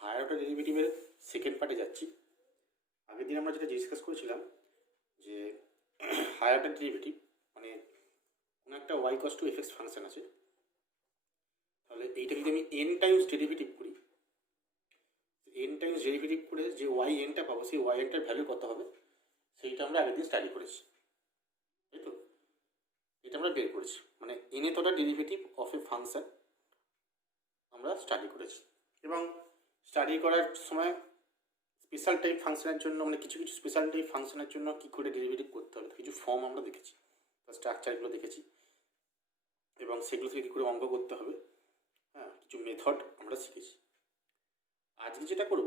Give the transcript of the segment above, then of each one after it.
Higher order ডেরিভেটিভের second পার্টে যাচ্ছি। আগের দিন আমরা যেটা ডিসকাস করেছিলাম যে হায়ার অর্ডার ডেরিভেটিভ মানে কোনো একটা ওয়াই কস টু এফ এক্স ফাংশন আছে, তাহলে এইটা যদি আমি এন টাইমস ডেরিভেটিভ করি, এন টাইমস ডেরিভেটিভ করে যে ওয়াই এনটা পাবো সেই ওয়াই এনটার ভ্যালু কত হবে সেইটা আমরা আগের দিন স্টাডি করেছি, তাই তো? এটা আমরা বের করেছি, মানে nth order derivative of A function আমরা স্টাডি করেছি। এবং স্টাডি করার সময় স্পেশাল টাইপ ফাংশনের জন্য মানে কিছু কিছু স্পেশাল টাইপ ফাংশনের জন্য কী করে ডেরিভেটিভ করতে হবে কিছু ফর্ম আমরা দেখেছি, তার স্ট্রাকচারগুলো দেখেছি এবং সেগুলো থেকে কী করে অঙ্ক করতে হবে, হ্যাঁ, কিছু মেথড আমরা শিখেছি। আজকে যেটা করব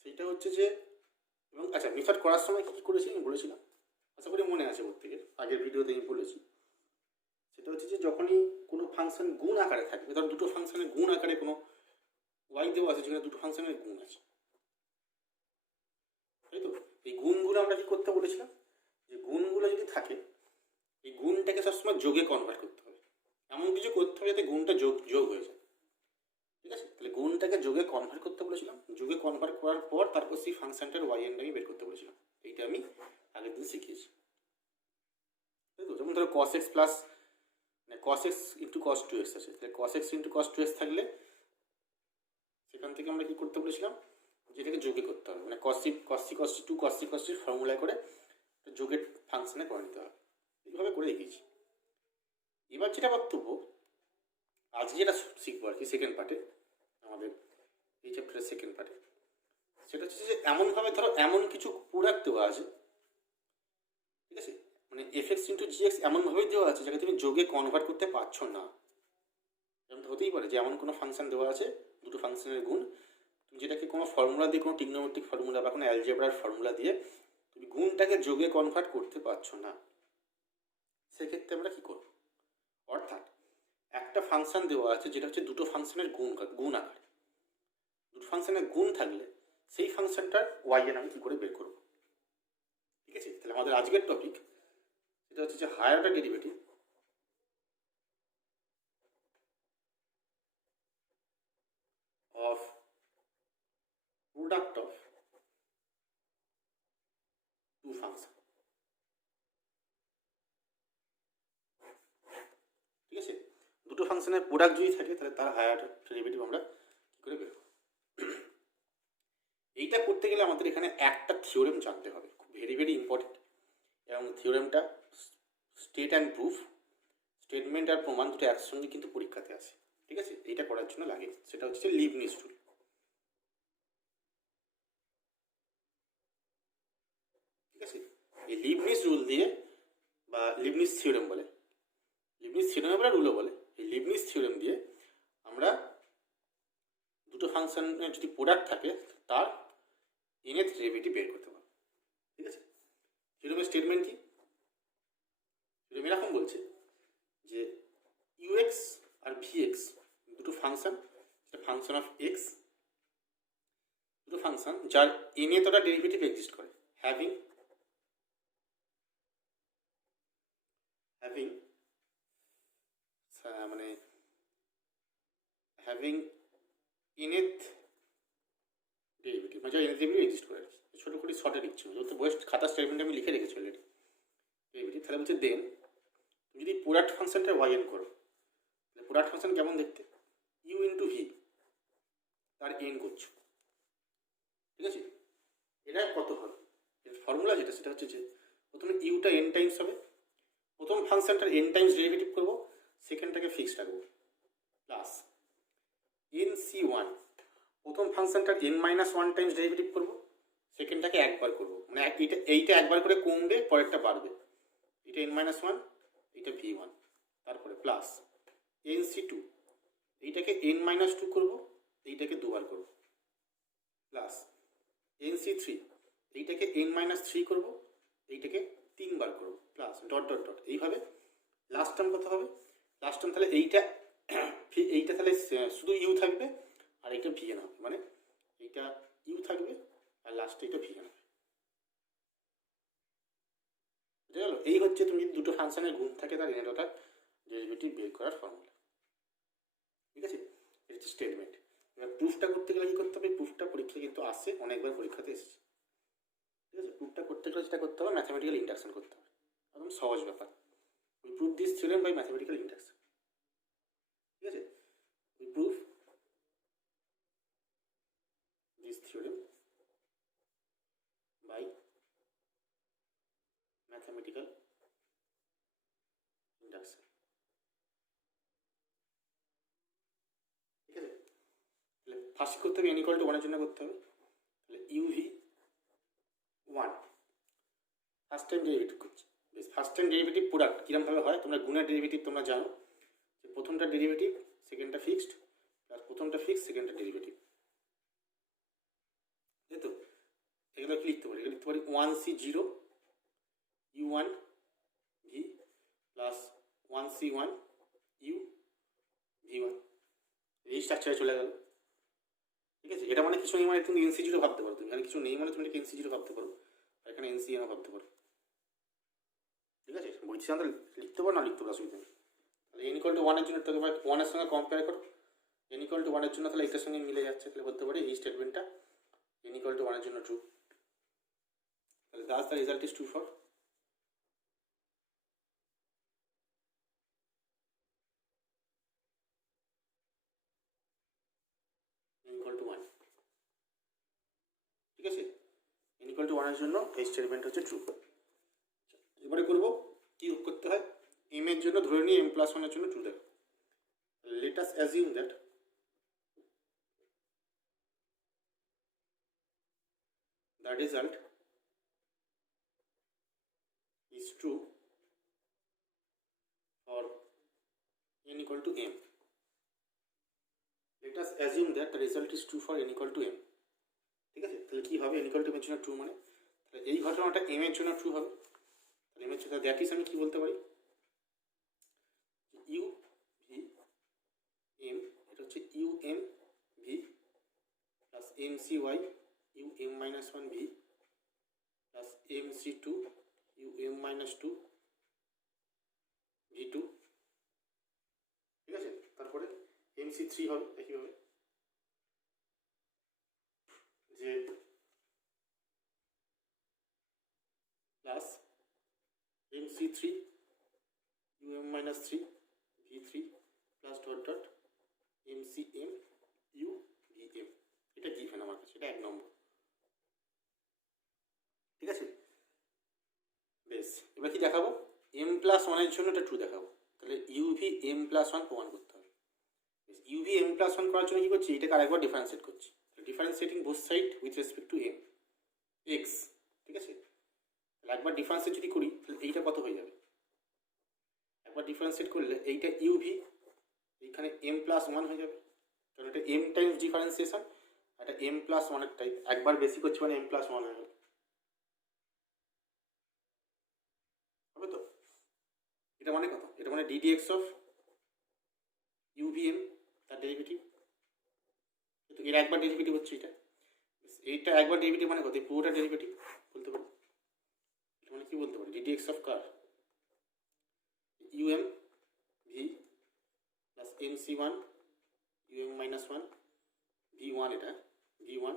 সেইটা হচ্ছে যে, এবং আচ্ছা মেথড করার সময় কী করেছি আমি বলেছিলাম, আশা করি মনে আছে প্রত্যেকের, আগের ভিডিওতে আমি বলেছি। সেটা হচ্ছে যে যখনই কোনো ফাংশন গুণ আকারে থাকবে, ধর দুটো ফাংশনের গুণ আকারে কোনো ওয়াই দেওয়া আছে যেখানে দুটো ফাংশনের গুণ আছে, তাই তো? এই গুণগুলো আমরা কী করতে বলেছিলাম, যে গুণগুলো যদি থাকে এই গুণটাকে সবসময় যোগে কনভার্ট করতে হবে, এমন কিছু করতে হবে যাতে গুণটা যোগ যোগ হয়ে যায়, ঠিক আছে? তাহলে গুণটাকে যোগে কনভার্ট করতে বলেছিলাম, যোগে কনভার্ট করার পর তারপর সেই ফাংশনটার ওয়াই এনটাকে বের করতে বলেছিলাম। এইটা আমি আগের দিন শিখিয়েছি, তাই তো? যেমন ধরো কস এক্স প্লাস মানে cos X into cos two X আছে, তাহলে cos X into cos two X থাকলে সেখান থেকে আমরা কী করতে বলেছিলাম, যেটাকে যোগে করতে হবে, মানে কসি কসি কসি টু কসি কসির ফর্মুলায় করে যোগের ফাংশনে করে নিতে হবে। এইভাবে করে দেখিয়েছি। এবার যেটা বক্তব্য আজকে যেটা শিখবো আর কি সেকেন্ড পার্টে, আমাদের এই চ্যাপ্টারের সেকেন্ড পার্টে, সেটা হচ্ছে যে এমনভাবে ধরো এমন কিছু প্রোডাক্ট দেওয়া আছে, ঠিক আছে, মানে এফ এক্স ইন্টু জি এক্স এমনভাবেই দেওয়া আছে যাকে তুমি যোগে কনভার্ট করতে পারছো না। যেমন হতেই পারে যে এমন কোনো ফাংশন দেওয়া আছে, দুটো ফাংশনের গুণ, তুমি যেটাকে কোনো ফর্মুলা দিয়ে, কোনো ট্রিগনোমেট্রিক ফর্মুলা বা কোনো অ্যালজেব্রার ফর্মুলা দিয়ে তুমি গুণটাকে যোগে কনভার্ট করতে পারছো না, সেক্ষেত্রে আমরা কী করব? অর্থাৎ একটা ফাংশন দেওয়া আছে যেটা হচ্ছে দুটো ফাংশনের গুণ আকার, দুটো ফাংশনের গুণ থাকলে সেই ফাংশনটার ওয়াই এন আমি কী করে বের করব, ঠিক আছে? তাহলে আমাদের আজকের টপিক সেটা হচ্ছে যে higher order derivative of product of two function, ঠিক আছে? দুটো ফাংশনের প্রোডাক্ট যদি থাকে তাহলে তার হায়ার ডেরিভেটিভ আমরা কী করে বের করব? এইটা করতে গেলে আমাদের এখানে একটা থিওরেম জানতে হবে, ভেরি ভেরি ইম্পর্টেন্ট, এবং থিওরেমটা স্টেট অ্যান্ড প্রুফ, স্টেটমেন্ট আর প্রমাণ দুটো একসঙ্গে কিন্তু পরীক্ষাতে আসে, ঠিক আছে? এইটা করার জন্য লাগে, সেটা হচ্ছে লিবনিজ রুল, ঠিক আছে? এই লিবনিজ রুল দিয়ে বা লিবনিজ থিওরেম বলে, লিবনিজ থিওরেম বলে রুলও বলে, এই লিবনিজ থিওরেম দিয়ে আমরা দুটো ফাংশনের যদি প্রোডাক্ট থাকে তার এনএথ ডেরিভেটিভ বের করতে পারবো, ঠিক আছে? থিওরেমের স্টেটমেন্ট কি? থিওরেম এরকম বলছে যে ইউএক্স আর ভিএক্স দুটো ফাংশন, সেটা ফাংশন অফ এক্স, দুটো ফাংশন যার এনএথ অর্ডার ডেরিভেটিভ এক্সিস্ট করে, হ্যাভিং মানে হ্যাভিং nth ডেরিভেটিভ, মানে nth ডেরিভেটিভ এক্সিস্ট করে, ছোটো করে শর্টে লিখছি, যেহেতু বয়স খাতা স্টেটমেন্ট আমি লিখে রেখেছি অলরেডি ডেরিভেটিভ। তাহলে বলছে দেন তুমি যদি প্রোডাক্ট ফাংশনটা ওয়াই এন করো, তাহলে প্রোডাক্ট ফাংশন কেমন দেখতে, ইউ ইন্টু ভি তার এন করছো, ঠিক আছে? এটা কত হবে, এর ফর্মুলা যেটা সেটা হচ্ছে যে প্রথমে ইউটা এন টাইমস হবে, প্রথম ফাংশনটার এন টাইমস ডেরিভেটিভ করবো, সেকেন্ডটাকে ফিক্সড রাখবো, প্লাস এন সি ওয়ান, প্রথম ফাংশনটার N minus one times derivative করবো, সেকেন্ডটাকে একবার করবো, মানে এইটা একবার করে কমবে, পরেরটা বাড়বে, এটা এন মাইনাস ওয়ান, এইটা ভি ওয়ান, তারপরে প্লাস এন সি টু, এইটাকে এন মাইনাস টু করবো, এইটাকে দুবার করবো, প্লাস এন সি থ্রি, এইটাকে এন মাইনাস থ্রি করবো, এইটাকে তিনবার করবো, প্লাস ডট ডট ডট, এইভাবে লাস্ট টার্ম কত হবে, লাস্ট টার্ম তাহলে এইটা এইটা তাহলে শুধু ইউ থাকবে আর এইটা ভিএন হবে, মানে এইটা ইউ থাকবে আর লাস্টে এইটা ভিএন হবে, বুঝে গেল? এই হচ্ছে তুমি দুটো ফাংশনের গুণ থাকে তার এনএথ অর্ডার ডেরিভেটিভ বের করার ফর্মুলা, ঠিক আছে? এটা হচ্ছে স্টেটমেন্ট। এবার প্রুফটা করতে গেলে কী করতে হবে? প্রুফটা পরীক্ষা কিন্তু আসে, অনেকবার পরীক্ষাতে এসেছে, ঠিক আছে? প্রুফটা করতে গেলে যেটা করতে হবে, ম্যাথামেটিক্যাল ইন্ডাকশন করতে হবে, একদম সহজ ব্যাপার। We proof this theorem by mathematical induction, ঠিক আছে? We proof this theorem by mathematical induction, ঠিক আছে? তাহলে ফার্স্ট করতে হবে n ইকুয়াল টু 1 এর জন্য করতে হবে, তাহলে ইউভি 1 ফার্স্ট টাইম ডেরিভেটিভ করছি। বেশ, ফার্স্ট টাইম ডেরিভেটিভ প্রোডাক্ট কীরকমভাবে হয়? তোমরা গুণের ডেরিভেটিভ তোমরা জানো যে প্রথমটা ডেরিভেটিভ, সেকেন্ডটা ফিক্সড, প্লাস প্রথমটা ফিক্সড, সেকেন্ডটা ডেরিভেটিভ, তাই তো? এগুলো কি লিখতে পারি? এগুলো লিখতে পারি 1c0 u1 V plus 1c1 u v1, এই স্ট্রাকচারে চলে গেল, ঠিক আছে? এটা মানে কিছু নেই মানে তুমি এনসি0 ভাবতে পারো, তুমি এখানে কিছু নেই মানে তুমি এটাকে এনসি0 ভাবতে পারো, আর এখানে এনসিএনও ভাবতে পারো, ঠিক আছে? বলছি আমরা লিখতে পারো, না লিখতে পারো, অসুবিধা নেই। তাহলে n ইকুয়াল টু 1 এর জন্য তাহলে 1 এর সঙ্গে কম্পেয়ার করো, n ইকুয়াল টু 1 এর জন্য তাহলে এটার সঙ্গে মিলে যাচ্ছে, তাহলে বলতে পারি এই স্টেটমেন্টটা n ইকুয়াল টু 1 এর জন্য ট্রু, তাহলে Das the result is true for n equal to 1, ঠিক আছে? n ইকুয়াল টু 1 এর জন্য এই স্টেটমেন্ট হচ্ছে ট্রু। এবারে করবো কি করতে হয়, m এর জন্য ধরে নিয়ে m প্লাস 1 এর জন্য ট্রু দেখো। Let us assume that the result is true for n equal to m. Let us assume that the result is true for n equal to m, ঠিক আছে? তাহলে কী হবে? n equal to m এর জন্য true মানে তাহলে এই ঘটনাটা m এর জন্য ট্রু হবে, তাহলে m এর জন্য দ্যাট ইজ আমি কী বলতে পারি? ইউ ভি এম, এটা হচ্ছে u m v plus M c y u M minus 1 v plus M c two u M minus 2 v two, ঠিক আছে? তারপরে এম সি থ্রি হবে একইভাবে, যে plus M c three u M minus 3 v three plus dot dot m c m u v m, এটা given আমার কাছে, এটা 1 নম্বর, ঠিক আছে? বেশ, এবার কি দেখাবো? m প্লাস 1 এর জন্য এটা ট্রু দেখাবো, তাহলে ইউভি m প্লাস 1 প্রমাণ করতে হবে। ইউভি m প্লাস 1 করার জন্য কী করছি? এটাকে আরেকবার ডিফারেন্সিয়েট করছি, differentiating both side with respect two m x, ঠিক আছে? তাহলে একবার ডিফারেন্সিয়েট যদি করি তাহলে এইটা কত হয়ে যাবে? একবার ডিফারেন্সিয়েট করলে এইটা ইউভি, এইখানে m প্লাস 1 হয়ে যাবে, কারণ এটা m টাইমস ডিফারেন্সিয়েশন, এটা m প্লাস 1 এর টাইপ, একবার বেশি করছি মানে m প্লাস 1 হয়ে যাবে, হবে তো? এটা মানে কত? এটা মানে ddx অফ ইউভিএম তার ডেরিভেটিভ, তো এর একবার ডেরিভেটিভ হচ্ছে এটা, এইটা একবার ডেরিভেটিভ মানে কত? পুরোটা ডেরিভেটিভ বলতে পারি, মানে কি বলতে পারি? ddx অফ কার u m v plus M c one u m minus 1 v one, এটা ভি ওয়ান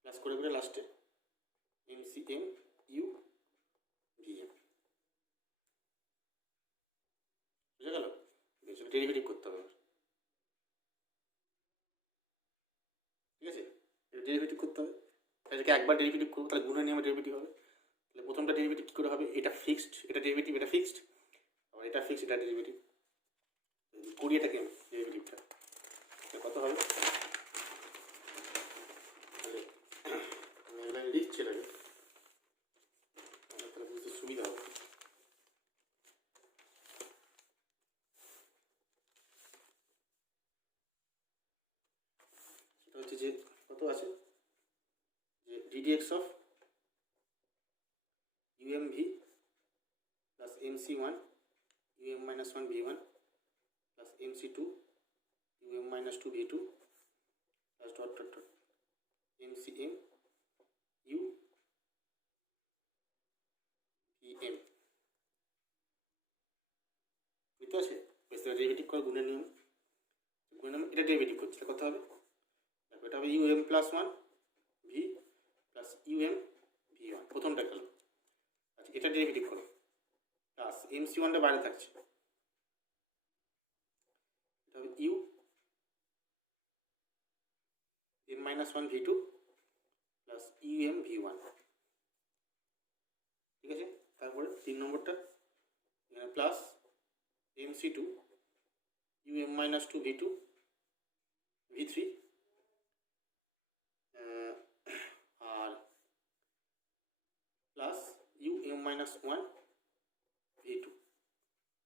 প্লাস করে করে লাস্টে m c m u v m, বুঝে গেল? ডেরিভেটিভ করতে হবে, ঠিক আছে? ডেরিভেটিভ করতে হবে, এটাকে একবার ডেরিভেটিভ করবো, তাহলে গুণের নিয়মে ডেরিভেটিভ হবে, তাহলে প্রথমটা ডেরিভেটিভ কী করে হবে? এটা ফিক্সড, এটা ডেরিভেটিভ, এটা ফিক্সড, আর এটা ফিক্সড, এটা ডেরিভেটিভ, করি এটাকে ডেরিভেটিভটা, কত হবে? তাহলে আমি এবার লিখছি এটাকে, তাহলে বুঝতে সুবিধা হবে। সেটা হচ্ছে যে কত আছে, যে ddx of u m v plus M c one u m minus 1 v one plus M c two UM minus 2 v two plus dot dot dot m c m u v m, বুঝতে আছে? ডেরিভেটিভ করে গুণের নিয়ম, গুণের নিয়ম, এটা derivative করছে, কত হবে? দেখো এটা হবে UM plus one V plus U M V one, প্রথমটা গেল। আচ্ছা এটা ডেরিভেটিভ করো, প্লাস এমসি ওয়ানটা বাইরে থাকছে, এটা হবে U M minus one V two plus U M V one. ঠিক আছে, তারপরে 3 নম্বরটা এখানে plus MC two UM minus two V two V three আর plus U M minus one V two.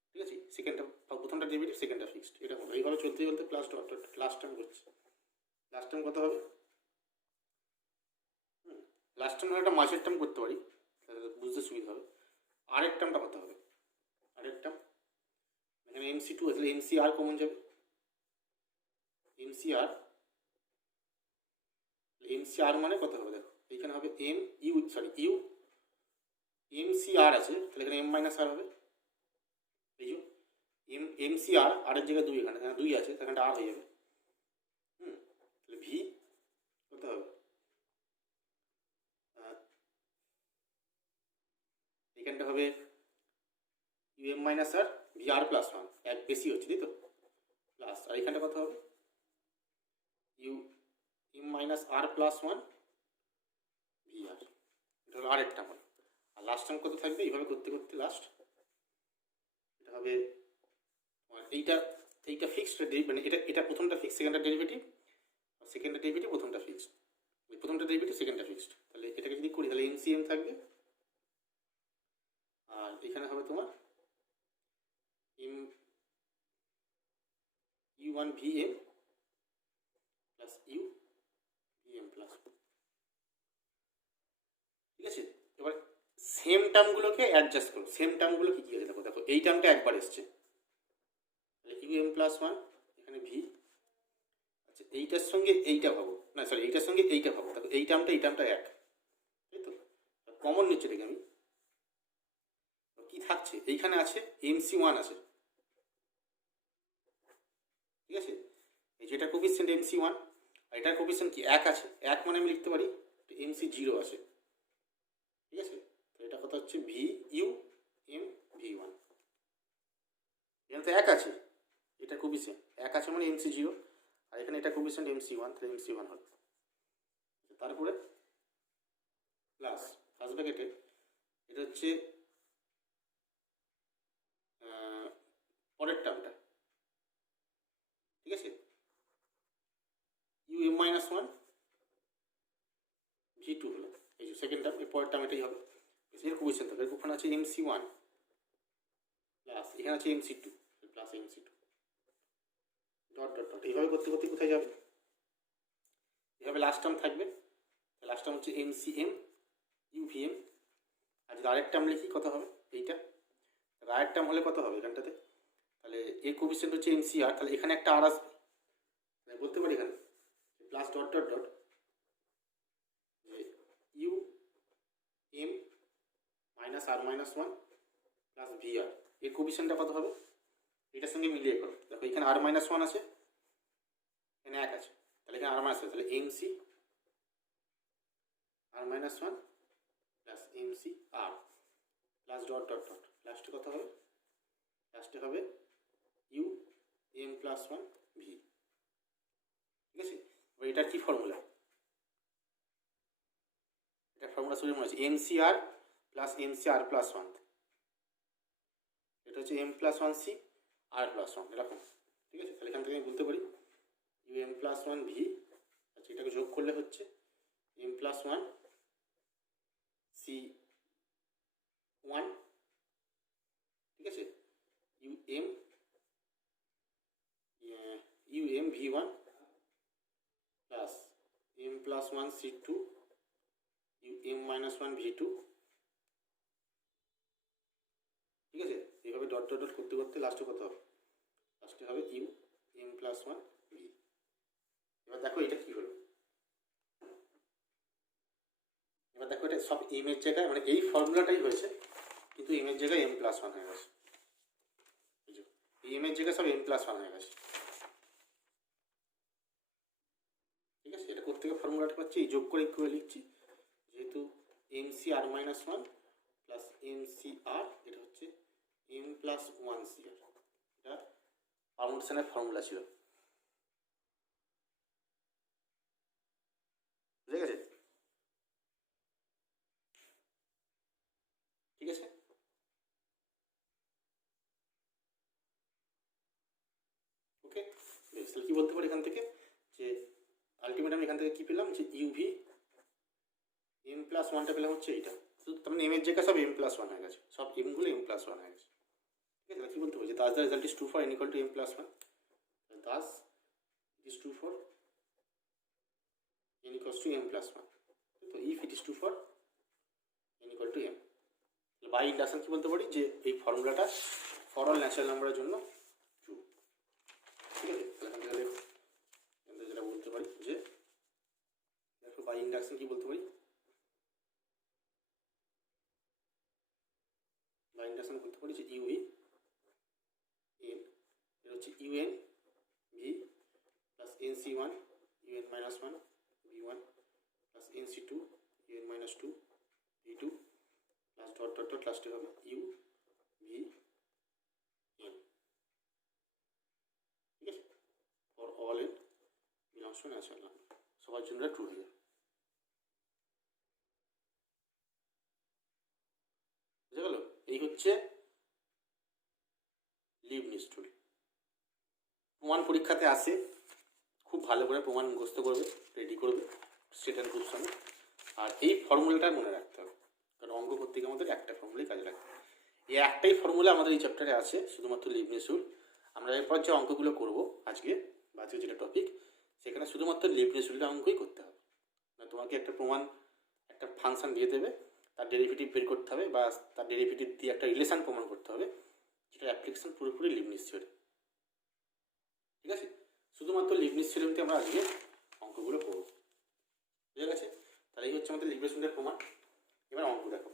ঠিক আছে, সেকেন্ডটা প্রথমটা ডেরিভেটিভ, সেকেন্ডটা ফিক্সড, এটা হবে। এইভাবে চলতে চলতে plus dot dot last term করছে। লাস্ট টার্ম কত হবে? লাস্ট টার্ম একটা মাঝের টার্ম করতে পারি, তাহলে বুঝতে সুবিধা হবে। আরেক টার্মটা কত হবে? আরেক টার্ম এখানে এমসি টু আছে, এমসি আর কমন যাবে, এমসি আর মানে কত হবে? দেখো এখানে হবে এম ইউ ইউ এমসি আর আছে, তাহলে এখানে এম মাইনাস আর হবে। এই যে এমসি আর এর জায়গায় 2, এখানে 2 আছে, সেখানটা আর হয়ে যাবে। তাহলে ভি কত হবে? এখানটা হবে ইউএম মাইনাস আর ভি আর প্লাস ওয়ান, এক বেশি হচ্ছে তাই তো, প্লাস, আর এখানটা কত হবে? ইউ এম মাইনাস আর প্লাস ওয়ান ভি আর, এটা হলো আরেকটা টার্ম। আর লাস্ট টার্ম কত থাকবে? এইভাবে করতে করতে লাস্ট এটা হবে এইটা ফিক্সড, মানে এটা প্রথমটা ফিক্স, সেকেন্ডটা ডেরিভেটিভ, সেকেন্ডটা ডেরিভেটিভ, প্রথমটা ফিক্সড, প্রথমটা ডেরিভেটিভ, সেকেন্ডটা ফিক্সড। তাহলে এটাকে যদি করি তাহলে এমসিএম থাকবে, আর এখানে হবে তোমার m u one v m plus u v m plus. ঠিক আছে, এবার সেম টার্মগুলোকে অ্যাডজাস্ট করো। সেম টার্মগুলো কী কী আছে দেখো, দেখো এই টার্মটা একবার এসছে, তাহলে ইউ এম প্লাস ওয়ান, এখানে ভি। আচ্ছা এইটার সঙ্গে এইটা ভাবো, না সরি এইটার সঙ্গে এইটা ভাবো, দেখো এই টার্মটা এক, তাই তো, কমন নিচ্ছে দেখে আমি কি থাকছে, এইখানে আছে এমসি ওয়ান আছে। ঠিক আছে, এই যেটা কোফিসিয়েন্ট এমসি ওয়ান, আর এটার কোফিসিয়েন্ট কি এক আছে, এক মানে আমি লিখতে পারি এমসি জিরো আছে। ঠিক আছে, তো এটা কত হচ্ছে? V u m v one, এখানে তো এক আছে, এটা কোফিসিয়েন্ট এক আছে মানে এমসি জিরো, আর এখানে এটা কোফিসিয়েন্ট এমসি ওয়ান, তাহলে এমসি ওয়ান হবে। তারপরে প্লাস ফার্স্ট ব্র্যাকেটে এটা হচ্ছে পরের টার্মটা। ঠিক আছে, u M minus one V two হলো এই যে সেকেন্ড টার্ম, এই পরের টার্ম এটাই হবে। এর কোফিসিয়েন্ট থাকবে, ওখানে আছে এমসি ওয়ান প্লাস এখানে আছে m c two plus MC two dot dot dot, এইভাবে করতে করতে কোথায় যাবে? এভাবে লাস্ট টার্ম থাকবে, লাস্ট টার্ম হচ্ছে এমসি এম ইউভিএম। আর যদি আরেক টার্ম লিখি কত হবে? এইটা আরেক টার্ম হলে কত হবে এখানটাতে? তাহলে এ কোফিসিয়েন্ট হচ্ছে এমসি আর, তাহলে এখানে একটা আর আসবে, বলতে পারি এখানে plus dot dot dot U M minus R minus one plus V R, এর কোফিসিয়েন্টটা কত হবে? এটার সঙ্গে মিলিয়ে করো, দেখো এখানে আর মাইনাস ওয়ান আছে, এখানে এক আছে, তাহলে এখানে আর মাইনাস আছে, তাহলে m c r minus one plus m c r plus dot dot dot, লাস্টে কত হবে? লাস্টে হবে you m plus one v. ঠিক আছে, এবার এটার কী ফর্মুলা? এটার ফর্মুলা শুরু মনে হচ্ছে m c r plus m c r plus one, এটা হচ্ছে M plus one C r plus one এরকম। ঠিক আছে, তাহলে এখান থেকে আমি বলতে পারি u m plus one v, আচ্ছা এটাকে যোগ করলে হচ্ছে M plus one c one. ঠিক আছে, u m v one plus m plus one c two u M minus one V two. ঠিক আছে, এইভাবে ডট ডট ডট করতে করতে লাস্টে কত হবে? লাস্টে হবে you m plus one v. এবার দেখো এটা কী হলো, এবার দেখো এটা সব এম এর জায়গায়, মানে এই ফর্মুলাটাই হয়েছে, কিন্তু এম এর জায়গায় এম প্লাস ওয়ান হয়ে গেছে। এই এম এর জায়গায় সব এম প্লাস ওয়ান হয়ে গেছে। ঠিক আছে, পাচ্ছি, এই যোগ করে করে লিখছি, যেহেতু M C R minus one plus M C R, এটা হচ্ছে M plus one C R, এটা পারমুটেশনের ফর্মুলা ছিল। বুঝে গেছে? ঠিক আছে, ওকে। তাহলে কি বলতে পারি এখান থেকে, যে আলটিমেট আমি এখান থেকে কি পেলাম, যে ইউভি এম প্লাস ওয়ানটা পেলাম হচ্ছে এইটা, শুধু তার মানে এম এর জায়গায় সব এম প্লাস ওয়ান হয়ে গেছে, সব এমগুলো এম প্লাস ওয়ান হয়ে গেছে। ঠিক আছে, তাহলে কি বলতে পারি, যে thus the result is true for n equal to m plus one, thus is true for n equals to m plus 1. তো if it is true for n equal to m, by induction কি বলতে পারি, যে এই ফর্মুলাটা for all natural নাম্বারের জন্য true. ঠিক আছে, তাহলে এখান থেকে যেটা বলতে পারি, যে দেখো বাই ইন্ডাকশন কি বলতে পারি, বাই ইন্ডাকশন বলতে পারি যে ইউ এন, এটা হচ্ছে u n v plus N C one u n minus one v one plus N C two u n minus two V two plus dot dot dot লাস্টে হবে u v n. ঠিক আছে, for all n belongs to natural number, সবার জন্য true হয়ে যাবে। বুঝে গেল? এই হচ্ছে লিবনিজ রুল। প্রমাণ পরীক্ষাতে আসে, খুব ভালো করে প্রমাণ মুখস্থ করবে, রেডি করবে স্টেট অ্যান্ড প্রুফ সঙ্গে, আর এই ফর্মুলাটা মনে রাখতে হবে, কারণ অঙ্ক করতে গিয়ে আমাদের একটা ফর্মুলাই কাজে লাগবে। এই একটাই ফর্মুলা আমাদের এই চ্যাপ্টারে আছে, শুধুমাত্র লিবনিজ রুল। আমরা এরপর যে অঙ্কগুলো করবো আজকে, বা আজকে যেটা টপিক, সেখানে শুধুমাত্র লিবনিজ রুলের অঙ্কই করতে হবে। মানে তোমাকে একটা প্রমাণ, একটা ফাংশন দিয়ে দেবে, তার ডেরিভেটিভ বের করতে হবে, বা তার ডেরিভেটিভ দিয়ে একটা রিলেশন প্রমাণ করতে হবে, যেটা অ্যাপ্লিকেশন পুরোপুরি লিবনিজ থিওরি। ঠিক আছে, শুধুমাত্র লিবনিজ থিওরিতে আমরা আজকে অঙ্কগুলো করব। বুঝে গেছে? তাহলে এই হচ্ছে আমাদের লিবনিজ রুলের প্রমাণ। এবার অঙ্ক দেখো।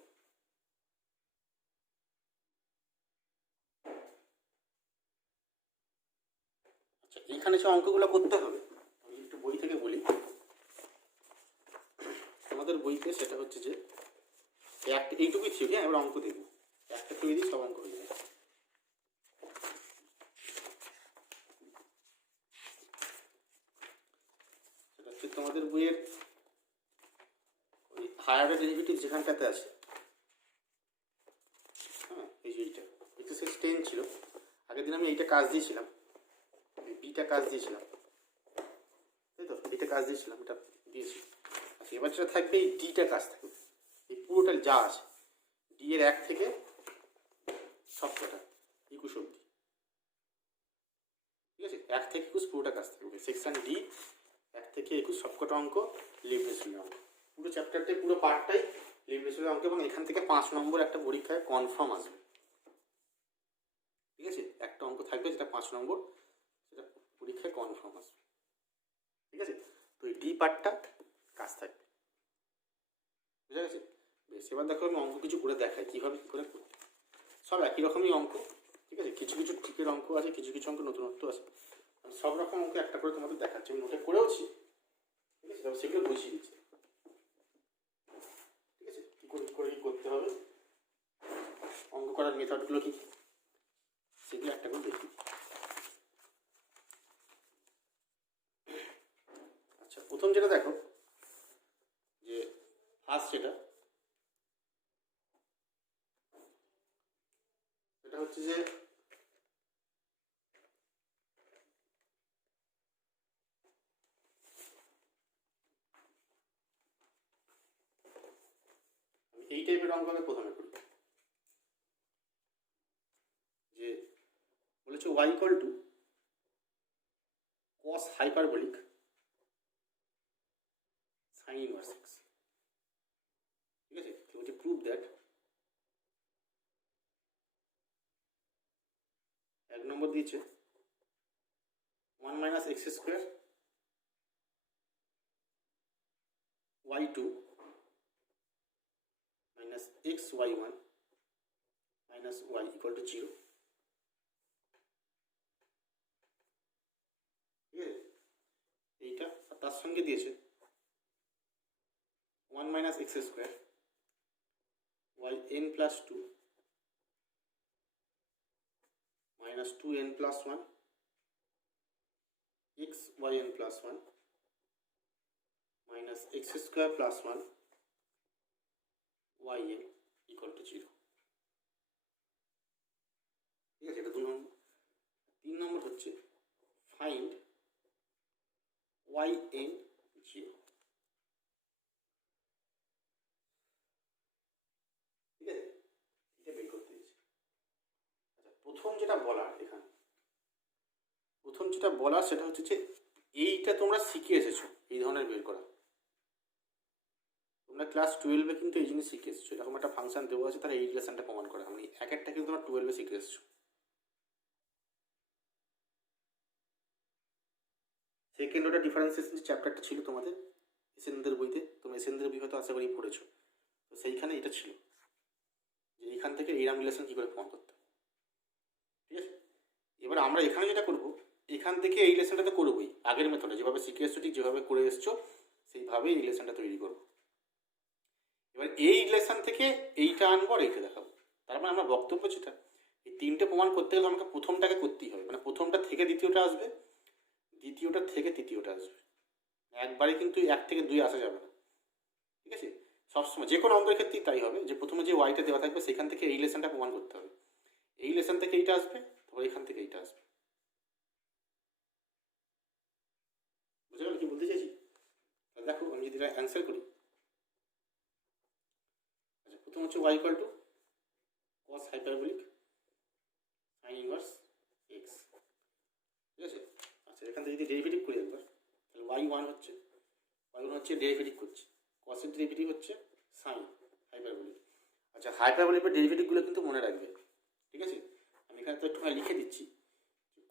আচ্ছা, এখানে যে অঙ্কগুলো করতে হবে, আমি একটু বই থেকে বলি আমাদের বইতে, সেটা হচ্ছে যে একটা এইটুকুই থিওরি, আমরা অঙ্ক দেখব, একটা থিওরি দিয়ে সব অঙ্ক হয়ে যাবে। সেটা হচ্ছে তোমাদের বইয়ের ওই হায়ার ডেরিভেটিভ যেখানটাতে আছে, হ্যাঁ, এই যে এইটা এক্সারসাইজ 10 ছিল, আগের দিন আমি এইটা কাজ দিয়েছিলাম, বিটা কাজ দিয়েছিলাম, তাই তো, বিটা কাজ দিয়েছিলাম, এটা দিয়েছি। আচ্ছা, এবার যেটা থাকবে, এই ডিটা কাজ থাকবে, এই পুরোটা যা আছে, ডি এর 1 থেকে সবকটা 21 অবধি। ঠিক আছে, 1 থেকে 21 পুরোটা কাজ থাকবে, সেকশন ডি 1 থেকে 21 সবকটা অঙ্ক লিবনিজ রুলের অঙ্ক, পুরো চ্যাপ্টারটাই, পুরো পার্টটাই লিবনিজ রুলের অঙ্ক, এবং এখান থেকে 5 নম্বর একটা পরীক্ষায় কনফার্ম আসবে। ঠিক আছে, একটা অঙ্ক থাকবে যেটা 5 নম্বর, সেটা পরীক্ষায় কনফার্ম আসবে। ঠিক আছে, তো এই ডি পার্টটা কাজ থাকবে। বুঝা গেছে? বেশ, এবার দেখো আমি অঙ্ক কিছু করে দেখাই কীভাবে কী করে করতে। সব একই রকমই অঙ্ক, ঠিক আছে, কিছু কিছু ট্রিকের অঙ্ক আছে, কিছু কিছু অঙ্ক নতুনত্ব আছে, আমি সব রকম অঙ্ক একটা করে তোমাদের দেখাচ্ছি, আমি নোটে করেওছি। ঠিক আছে, তবে সেগুলো বুঝিয়ে দিচ্ছি। ঠিক আছে, কী করে কী করতে হবে, অঙ্ক করার মেথডগুলো কী কী, সেগুলো একটা করে দেখি। আচ্ছা, প্রথম যেটা দেখো, যে ফার্স্ট এটা হচ্ছে যে এই টাইপের অঙ্ক আমি প্রথমে করি, যে বলেছে y equal to cos hyperbolic sin inverse x। ঠিক আছে, বলছে প্রুভ দ্যাট, 1 নম্বর দিয়েছে 1 minus x square y2 minus x y1 minus y equal to 0। ঠিক আছে, এইটা, আর তার সঙ্গে দিয়েছে 1 minus x square yn plus 2 minus 2n plus 1 x yn plus 1 minus x square plus 1 yn equal to 0. ঠিক আছে, এটা 2 নম্বর। 3 নম্বর হচ্ছে ফাইন্ড yn 0। ঠিক আছে, এটা বের করতে দিয়েছে। আচ্ছা, প্রথম যেটা বলার এখানে সেটা হচ্ছে যে এইটা তোমরা শিখে এসেছো, এই ধরনের বের করা। তোমরা ক্লাস 12-এ কিন্তু এই জিনিস শিখে এসেছো, এরকম একটা ফাংশন দেওয়া আছে, তারা এই রিলেশনটা প্রমাণ করা। মানে এক একটা কিন্তু তোমরা 12-এ শিখে এসেছো। সেকেন্ড অর্ডার ডিফারেন্সিয়েশন যে চ্যাপ্টারটা ছিল তোমাদের এসএনদের বইতে, তোমরা এসএনদের বই হয়তো আশা করি পড়েছো। তো সেইখানে এটা ছিল যে এখান থেকে এইরাম রিলেশন কী করে প্রমাণ করতে। ঠিক আছে, এবার আমরা এখানে যেটা করবো, এখান থেকে এই রিলেশনটা তো করবোই আগের মেথডে যেভাবে শিখে এসছো, ঠিক যেভাবে করে এসছো সেইভাবেই রিলেশনটা তৈরি করবো। এবার এই রিলেশন থেকে এইটা আনবো আর এইটা দেখাবো। তার মানে আমার বক্তব্য যেটা, এই তিনটে প্রমাণ করতে গেলে আমাকে প্রথমটাকে করতেই হবে। মানে প্রথমটা থেকে দ্বিতীয়টা আসবে, দ্বিতীয়টা থেকে তৃতীয়টা আসবে। একবারে কিন্তু 1 থেকে 2 আসা যাবে না। ঠিক আছে, সবসময় যে কোনো অঙ্কের ক্ষেত্রেই তাই হবে যে প্রথমে যে ওয়াইটা দেওয়া থাকবে সেখান থেকে এই রিলেশনটা প্রমাণ করতে হবে। এই রিলেশন থেকে এইটা আসবে, তারপর এখান থেকে এইটা আসবে। বুঝে গেল কি বলতে চাইছি? দেখো আমি যদি অ্যান্সার করি, আচ্ছা প্রথম হচ্ছে y equal to cos hyperbolic sin inverse x। ঠিক আছে, আচ্ছা এখান থেকে যদি ডেরিভেটিভ করি একবার, তাহলে y1 হচ্ছে ডেরিভেটিভ করছে, cos এর ডেরিভেটিভ হচ্ছে sin হাইপারবোলিক। আচ্ছা হাইপারবোলিকের ডেরিভেটিভগুলো কিন্তু মনে রাখবে। ঠিক আছে, আমি এখানে তো একটু লিখে দিচ্ছি।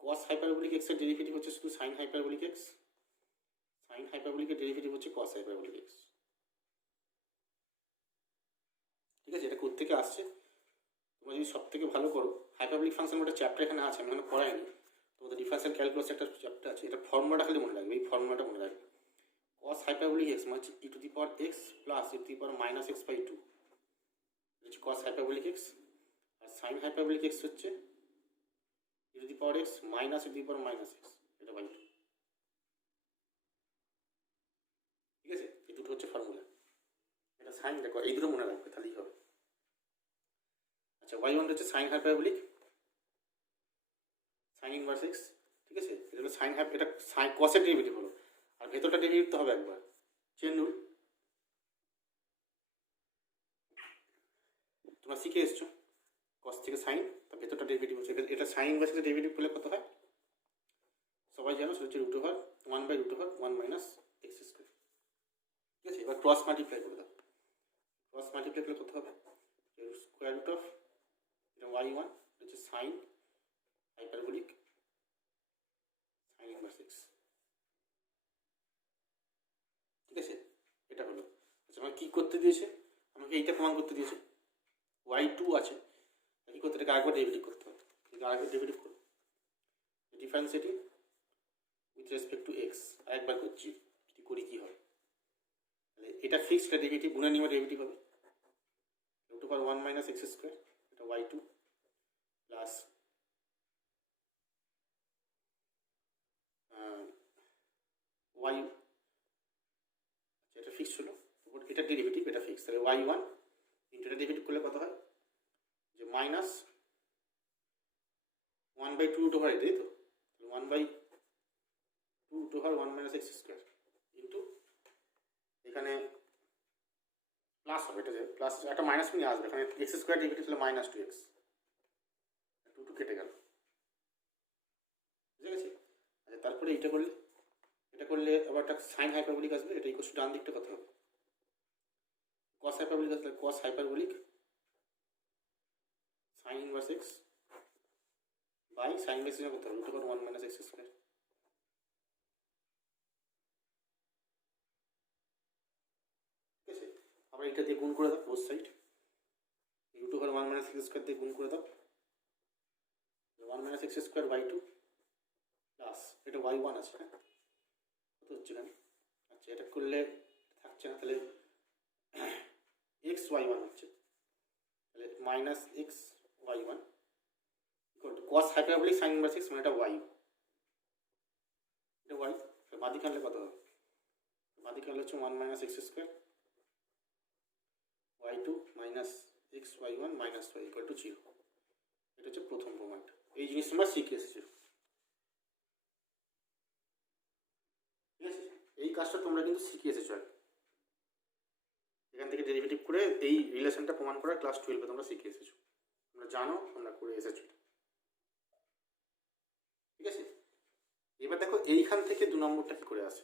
cos হাইপারবোলিক x এর ডেরিভেটিভ হচ্ছে শুধু sin হাইপারবোলিক x, sin হাইপারবোলিকের ডেরিভেটিভ হচ্ছে cos হাইপারবোলিক x। ঠিক আছে, এটা কোত্থেকে আসছে তোমরা যদি সব থেকে ভালো করো, হাইপারবোলিক ফাংশন একটা চ্যাপ্টার এখানে আছে, আমি এখানে পড়াইনি, তোমাদের ডিফারেন্সিয়াল ক্যালকুলাস একটা চ্যাপ্টার আছে, এটা ফর্মুলাটা খালি মনে রাখবে। এই ফর্মুলাটা মনে রাখবে, cos হাইপারবোলিক x মানে হচ্ছে e to the power x plus e to the power minus x by 2, হচ্ছে cos হাইপারবোলিক x। আর sin হাইপারবোলিক x হচ্ছে e to the power x minus e to the power minus x, এটা by 2। ঠিক আছে, এই দুটো হচ্ছে formula. এটা সাইন দেখো, এই দুটো মনে রাখবে তাহলেই হবে। আচ্ছা y1 হচ্ছে sin hyperbolic sin inverse x। ঠিক আছে, এটা হলো sin হাইপ, এটা cos এর ডেরিভেটিভ হলো, আর ভেতরটা ডেরিভেটিভ তো হবে একবার, চেন রুল তোমরা শিখে এসছো। cos থেকে sin, তার ভেতরটা ডেরিভেটিভ হচ্ছে এটা sin ইনভার্স এর ডেরিভেটিভ করলে কত হয় সবাই জানো, সেটা হচ্ছে √1/√1 মাইনাস x স্কয়ার। ঠিক আছে, এবার ক্রস মাল্টিপ্লাই করে দাও, ক্রস মাল্টিপ্লাই করলে কত হবে, স্কোয়ার রুট অফ এটা y1 হচ্ছে sin hyperbolic sin inverse x। ঠিক আছে, এটা হলো। আচ্ছা আমাকে কী করতে দিয়েছে, আমাকে এইটা প্রমাণ করতে দিয়েছে, y2 আছে, কী করতে, এটাকে আরেকবার ডেরিভেটিভ করতে হবে। কিন্তু আরেকবার ডেরিভেটিভ করো, differentiating with respect two x, আরেকবার করছি, যদি করি কী হয়, তাহলে এটা ফিক্সড ডেরিভেটিভ, গুণে নিয়ে ডেরিভেটিভ হবে √1 মাইনাস x স্কোয়ার, এটা y2 প্লাস y, এটা ফিক্সড হলো, এটা ডেরিভেটিভ, এটা ফিক্স, তাহলে y1 ইন্টু এটা ডেরিভেটিভ করলে কত হয় যে মাইনাস 1/2 এটাই তো, 1/2 মাইনাস x স্কোয়ার ইন্টু এখানে প্লাস হবে, এটা যে প্লাস একটা মাইনাস নিয়ে আসবে, এখানে x স্কোয়ার ডেরিভেটিভ হলো মাইনাস 2x, 2 কেটে গেল। বুঝে গেছি? আচ্ছা তারপরে এটা করলে আবার একটা সাইন হাইপারবোলিক আসবে, এটা ইকুয়াল টু ডান দিকটা কত হবে, cos হাইপারবোলিক আসলে cos hyperbolic sin inverse x by sin inverse x কত হবে √1 মাইনাস x স্কয়ার। ঠিক আছে, আবার এটা দিয়ে গুণ করে দাও both side, √1 minus x square দিয়ে গুণ করে দাও, 1 minus x square by 2 plus এটা y1 আছে, হ্যাঁ কত হচ্ছে এখানে, আচ্ছা এটা করলে থাকছে না, তাহলে এক্স ওয়াই ওয়ান হচ্ছে, তাহলে minus x y one cos hyperbolic sine inverse x মানে এটা ওয়াই, এটা ওয়াই। বাদিকে আনলে কত হবে? বাদিকে আনলে হচ্ছে one minus x square Y two minus x y one minus y equal to zero. এটা হচ্ছে প্রথম প্রমাণ। এই জিনিস তোমরা শিখে এসেছো, ঠিক আছে? এই কাজটা তোমরা কিন্তু শিখে এসেছো। এখান থেকে ডেরিভেটিভ করে এই রিলেশনটা প্রমাণ করা ক্লাস 12-এ তোমরা শিখে এসেছো, তোমরা জানো, তোমরা করে এসেছো, ঠিক আছে? এবার দেখো এইখান থেকে 2 নম্বরটা কি করে আসে।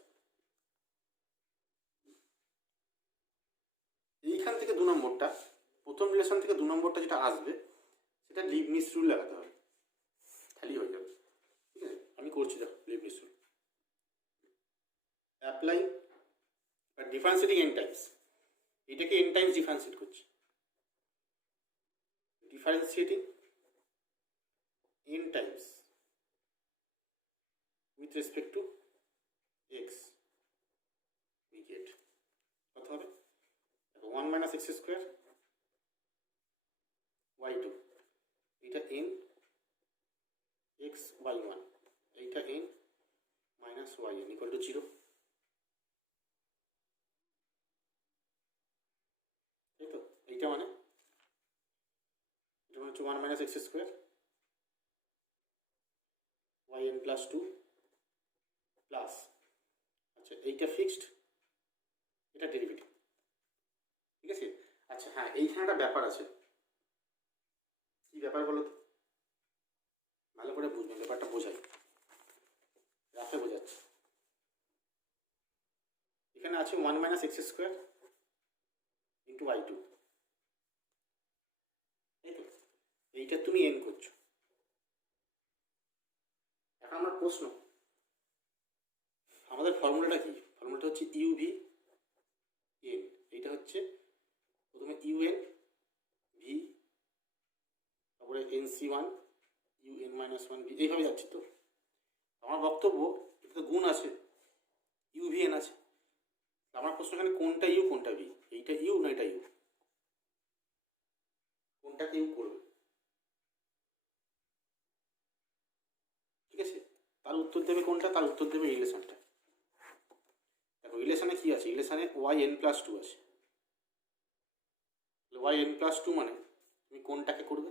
এইখান থেকে 2 নম্বরটা, প্রথম রিলেশন থেকে 2 নম্বরটা যেটা আসবে সেটা লিবনিজ রুল লাগাতে হবে, খালি হয়ে যাবে, ঠিক আছে? আমি করছি, দেখো লিবনিজ রুল অ্যাপ্লাই বা ডিফারেন্সিয়েটিং এন টাইমস, এটাকে এন টাইমস ডিফারেন্সিয়েট করছি, differentiating n times with respect to x, we get কত হবে? 1 minus x square Y two, এইটা এন এক্স ওয়াই ওয়ান, এইটা n minus y n equal to zero, তাই তো? এইটা মানে এটা হচ্ছে 1 minus x square Y N plus two plus, আচ্ছা এইটা ফিক্সড, এটা ডেরিভেটিভ, ঠিক আছে? আচ্ছা হ্যাঁ, এইখানে একটা ব্যাপার আছে, কি ব্যাপার বলো তো? ভালো করে বুঝবেন, ব্যাপারটা বোঝাই, রাফে বোঝাচ্ছি। এখানে আছে 1 minus x square into y two, তাই তো? এইটা তুমি এন করছো। এখন আমার প্রশ্ন, আমাদের ফর্মুলাটা কি? ফর্মুলাটা হচ্ছে ইউভি এন, এইটা হচ্ছে প্রথমে ইউএন ভি, তারপরে NC one UN minus one V, এইভাবে যাচ্ছে তো। আমার বক্তব্য এটা তো গুণ আছে, ইউভিএন আছে, আমার প্রশ্ন এখানে কোনটা ইউ কোনটা ভি? এইটা ইউ না এটা ইউ? কোনটাকে ইউ করবে? ঠিক আছে, তার উত্তর দেবে কোনটা? তার উত্তর দেবে রিলেশনটা। দেখো রিলেশনে কি আছে? রিলেশনে ওয়াই এন প্লাস টু আছে, ওয়াই এন প্লাস টু মানে তুমি কোনটাকে করবে?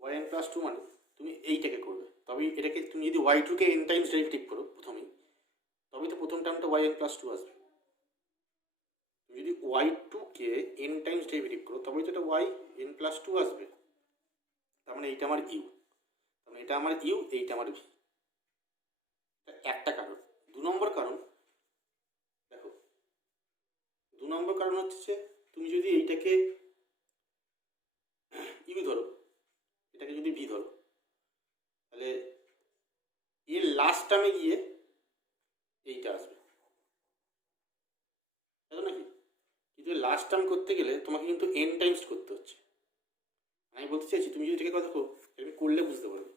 ওয়াই এন প্লাস টু মানে তুমি এইটাকে করবে, তবে এটাকে তুমি যদি ওয়াই টুকে এন টাইমস ডেরিভেটিভ করো প্রথমেই, তবেই তো প্রথম টার্মটা ওয়াই এন প্লাস টু আসবে। তুমি যদি ওয়াই টুকে এন টাইমস ডেরিভেটিভ করো তবেই তো এটা ওয়াই এন প্লাস টু আসবে। তার মানে এইটা আমার ইউ, তার মানে এটা আমার ইউ, এইটা আমার ভি। একটা কারণ। 2 নম্বর কারণ, দেখো 2 নম্বর কারণ হচ্ছে তুমি যদি এইটাকে ইউ ধরো, এটাকে যদি ভি ধরো, তাহলে এর লাস্ট টার্মে গিয়ে এইটা আসবে, তাই তো নাকি? কিন্তু লাস্ট টার্ম করতে গেলে তোমাকে কিন্তু এন টাইমস করতে হচ্ছে। আমি বলতে চাইছি তুমি যদি এটাকে দেখো, এটা করলে বুঝতে পারবে।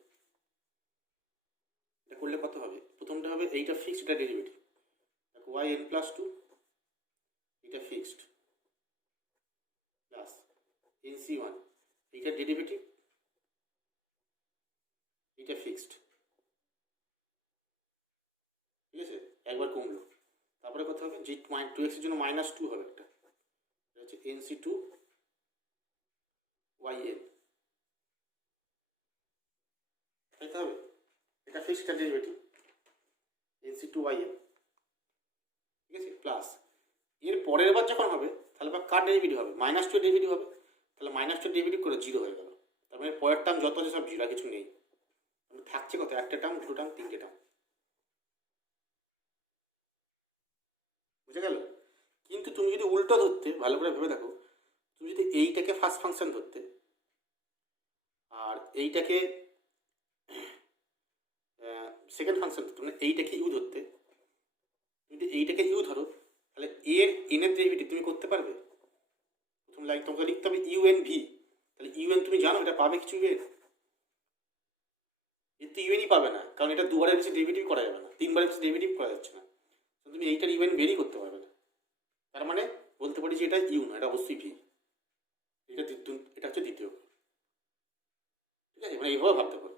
এটা করলে কত হবে? প্রথমটা হবে এইটা ফিক্সড, এটা ডেরিভেটিভ, দেখো ওয়াই এন প্লাস টু, এটা fixed plus N C one, এইটা ডেরিভেটিভ, এটা ফিক্সড, ঠিক আছে? একবার কমলো, তারপরে কত হবে? জি টু এক্সের জন্য মাইনাস টু হবে একটা, এটা হচ্ছে N C two Y N, তাইতে হবে? এটা ফিক্সড, এটা derivative N C two Y N, ঠিক আছে? প্লাস এর পরের বার যখন হবে তাহলে বা কার ডেরিভেটিভ হবে? মাইনাস টু ডেরিভেটিভ হবে, তাহলে মাইনাস টু ডেরিভেটিভ করে জিরো হয়ে গেল। তার মানে পরের টার্ম যত আছে সব জিরো, আর কিছু নেই। থাকছে কত? একটা টার্ম, দুটো টার্ম, তিনটে টার্ম, বুঝে গেল? কিন্তু তুমি যদি উল্টো ধরতে, ভালো করে ভেবে দেখো, তুমি যদি এইটাকে ফার্স্ট ফাংশন ধরতে আর এইটাকে সেকেন্ড ফাংশন ধরতে, মানে এইটাকে ইউ ধরতে, তুমি যদি এইটাকে ইউ ধরো তাহলে এর এনের ডেরিভেটিভ তুমি করতে পারবে? প্রথম লাইন তোমাকে লিখতে হবে ইউএন ভি, তাহলে ইউএন তুমি জানো এটা পাবে কিছু ইউএন? এর তো ইউএনই পাবে না, কারণ এটা দুবারের বেশি ডেরিভেটিভ করা যাবে না, তিনবারের বেশি ডেরিভেটিভ করা যাচ্ছে না, তুমি এইটার ইউএন বেরই করতে পারবে না। তার মানে বলতে পারি যে এটা ইউ না, এটা অবশ্যই ভি। এটা হচ্ছে দ্বিতীয়। ঠিক আছে, মানে এইভাবে ভাবতে পারো।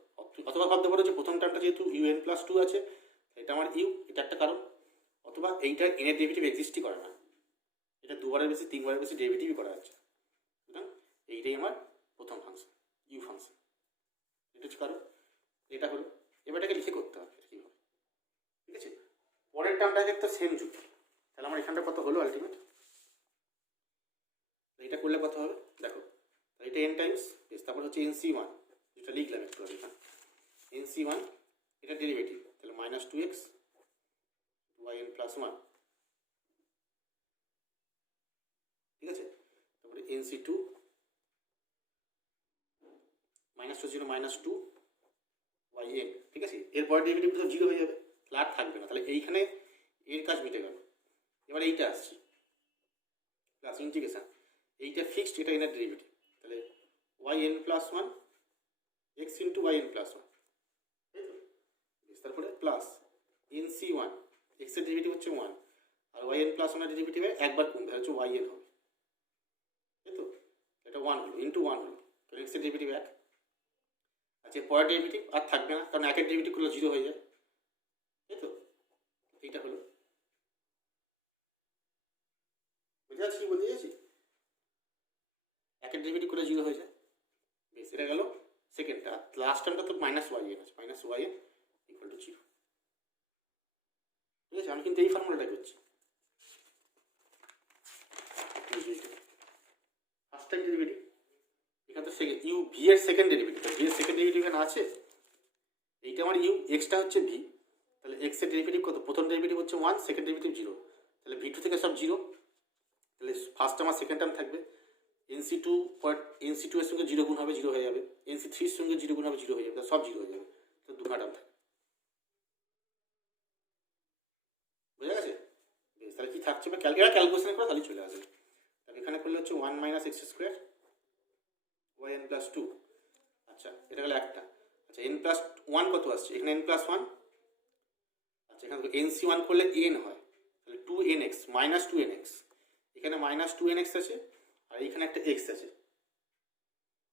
অথবা ভাবতে পারো যে প্রথম টার্মটা যেহেতু un+2 আছে, এটা আমার ইউ, এটা একটা কারণ। অথবা এইটার এনের ডেরিভেটিভ এক্সিস্টই করে না, এটা দুবারের বেশি তিনবারের বেশি ডেরিভেটিভই করা যাচ্ছে। সুতরাং এইটাই আমার প্রথম ফাংশন, ইউ ফাংশন। এটা হচ্ছে কারণ। এটা হলো, এবার এটাকে লিখে করতে হবে কীভাবে। ঠিক আছে, পরের টার্মটাকে একটা সেম যুক্তি। তাহলে আমার এখানটা কত হলো আলটিমেট, এইটা করলে কত হবে দেখো। এটা n টাইমস, তারপর হচ্ছে nc1, যেটা লিখলাম একটু আগে এখানে, nc1 এটা ডেরিভেটিভ, তাহলে -2x yn+1। ঠিক আছে, তারপরে nc2 -2 yn। ঠিক আছে, এরপরে ডেরিভেটিভ তো 0 হয়ে যাবে, তাহলে আর থাকবে না। তাহলে এইখানে এর কাজ মিটে গেল। এবার এইটা আসছে প্লাস ইন্টিগ্রেশন, এইটা ফিক্সড, এটা এনার ডেরিভেটিভ, তাহলে yn+1 x ইন্টু yn+1। তারপরে প্লাস nc1, x এর ডেরিভেটিভ হচ্ছে 1, আর yn+1 এর ডেরিভেটিভে একবার কমবে, হচ্ছে yn হবে, তাই তো। এটা 1 হলো, ইন্টু 1 হলো, কারণ x এর ডেরিভেটিভ 1। আচ্ছা, পরের ডেরিভেটিভ আর থাকবে না, কারণ একের ডেরিভেটিভ করলে 0 হয়ে যায়, তাই তো। এইটা হলো, বুঝতে পারছি কি বলতে চাইছি, একের ডেরিভেটিভ করলে 0 হয়ে যায়। বেশ, এটা গেল সেকেন্ডটা। লাস্ট টার্মটা তো -yn আছে, -yn ইকুয়াল টু 0। ঠিক আছে, আমি কিন্তু এই ফর্মুলাটা করছি। ফার্স্ট টাইম ডেরিভেটিভ, এখানে তো ইউ ভি এর সেকেন্ড ডেরিভেটিভ, ভি এর সেকেন্ড ডেরিভেটিভ এখানে আছে। এইটা আমার ইউ, এক্সটা হচ্ছে ভি, তাহলে এক্স এর ডেরিভেটিভ কত, প্রথম ডেরিভেটিভ হচ্ছে 1, সেকেন্ড ডেরিভেটিভ 0, তাহলে ভি টু থেকে সব 0। তাহলে ফার্স্ট আমার সেকেন্ড টার্ম থাকবে, nc2 এর সঙ্গে 0 গুণ হবে, 0 হয়ে যাবে, nc3 এর সঙ্গে 0 গুণ হবে, 0 হয়ে যাবে, সব 0 হয়ে যাবে, তো দুটো টার্ম থাকবে। বুঝা গেছে? বেশ, তাহলে কি থাকছে, বা ক্যালকুলেশন করে তাহলে চলে আসবে। তাহলে এখানে করলে হচ্ছে 1 - x² yn+2। আচ্ছা, এটা গেলে একটা। আচ্ছা, n+1 কত আসছে, এখানে n+1। আচ্ছা, এখানে nc1 করলে n হয়, তাহলে 2nx -2nx, এখানে -2nx আছে, আর এখানে একটা x আছে,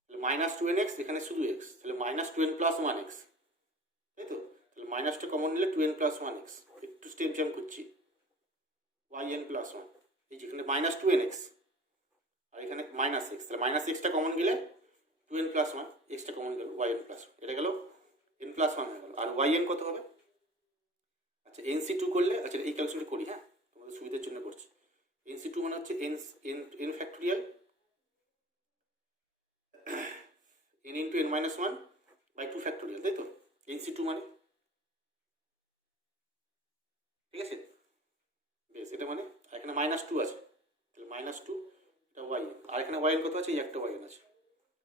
তাহলে -2nx, এখানে শুধু x, তাহলে -2n+1x, তাই তো। তাহলে মাইনাসটা কমন নিলে 2n+1x, একটু স্টেপ জাম্প করছি, yn+1, এই যেখানে -2nx, আর এখানে -x, তাহলে -xটা কমন গেলে 2n+1, xটা কমন গেল yn+1, এটা গেল n+1 হয়ে গেল। আর yn কত হবে, আচ্ছা nc2 করলে, আচ্ছা এই ক্যালকুলেশনটা করি, হ্যাঁ তোমাদের সুবিধার জন্য করছি। nc2 মানে হচ্ছে n factorial n into n-1/2 factorial, তাই তো nc2 মানে। ঠিক আছে, বেশ, এটা মানে এখানে -2 আছে, তাহলে -2, এটা y, আর এখানে yn কত আছে, এই একটা yn আছে,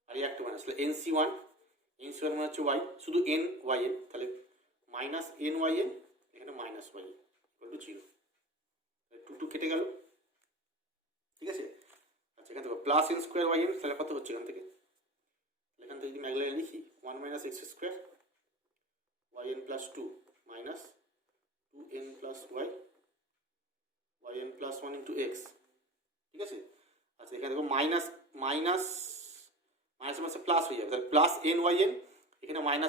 আর এই একটা আছে, তাহলে nc1 মানে হচ্ছে y, শুধু n yn, তাহলে -nyn, এখানে -y ইকুয়াল টু 0, 2 কেটে গেল। ঠিক আছে, আচ্ছা এখান থেকে +n² yn, তাহলে কত হচ্ছে এখান থেকে, এখান থেকে যদি ম্যাগলারে লিখি 1 - x² yn+2 -2n+y yn+1 into x। ঠিক আছে, আচ্ছা এখানে দেখো মাইনাস মাসে প্লাস হয়ে যাবে, তাহলে +nyn, এখানে -nyn,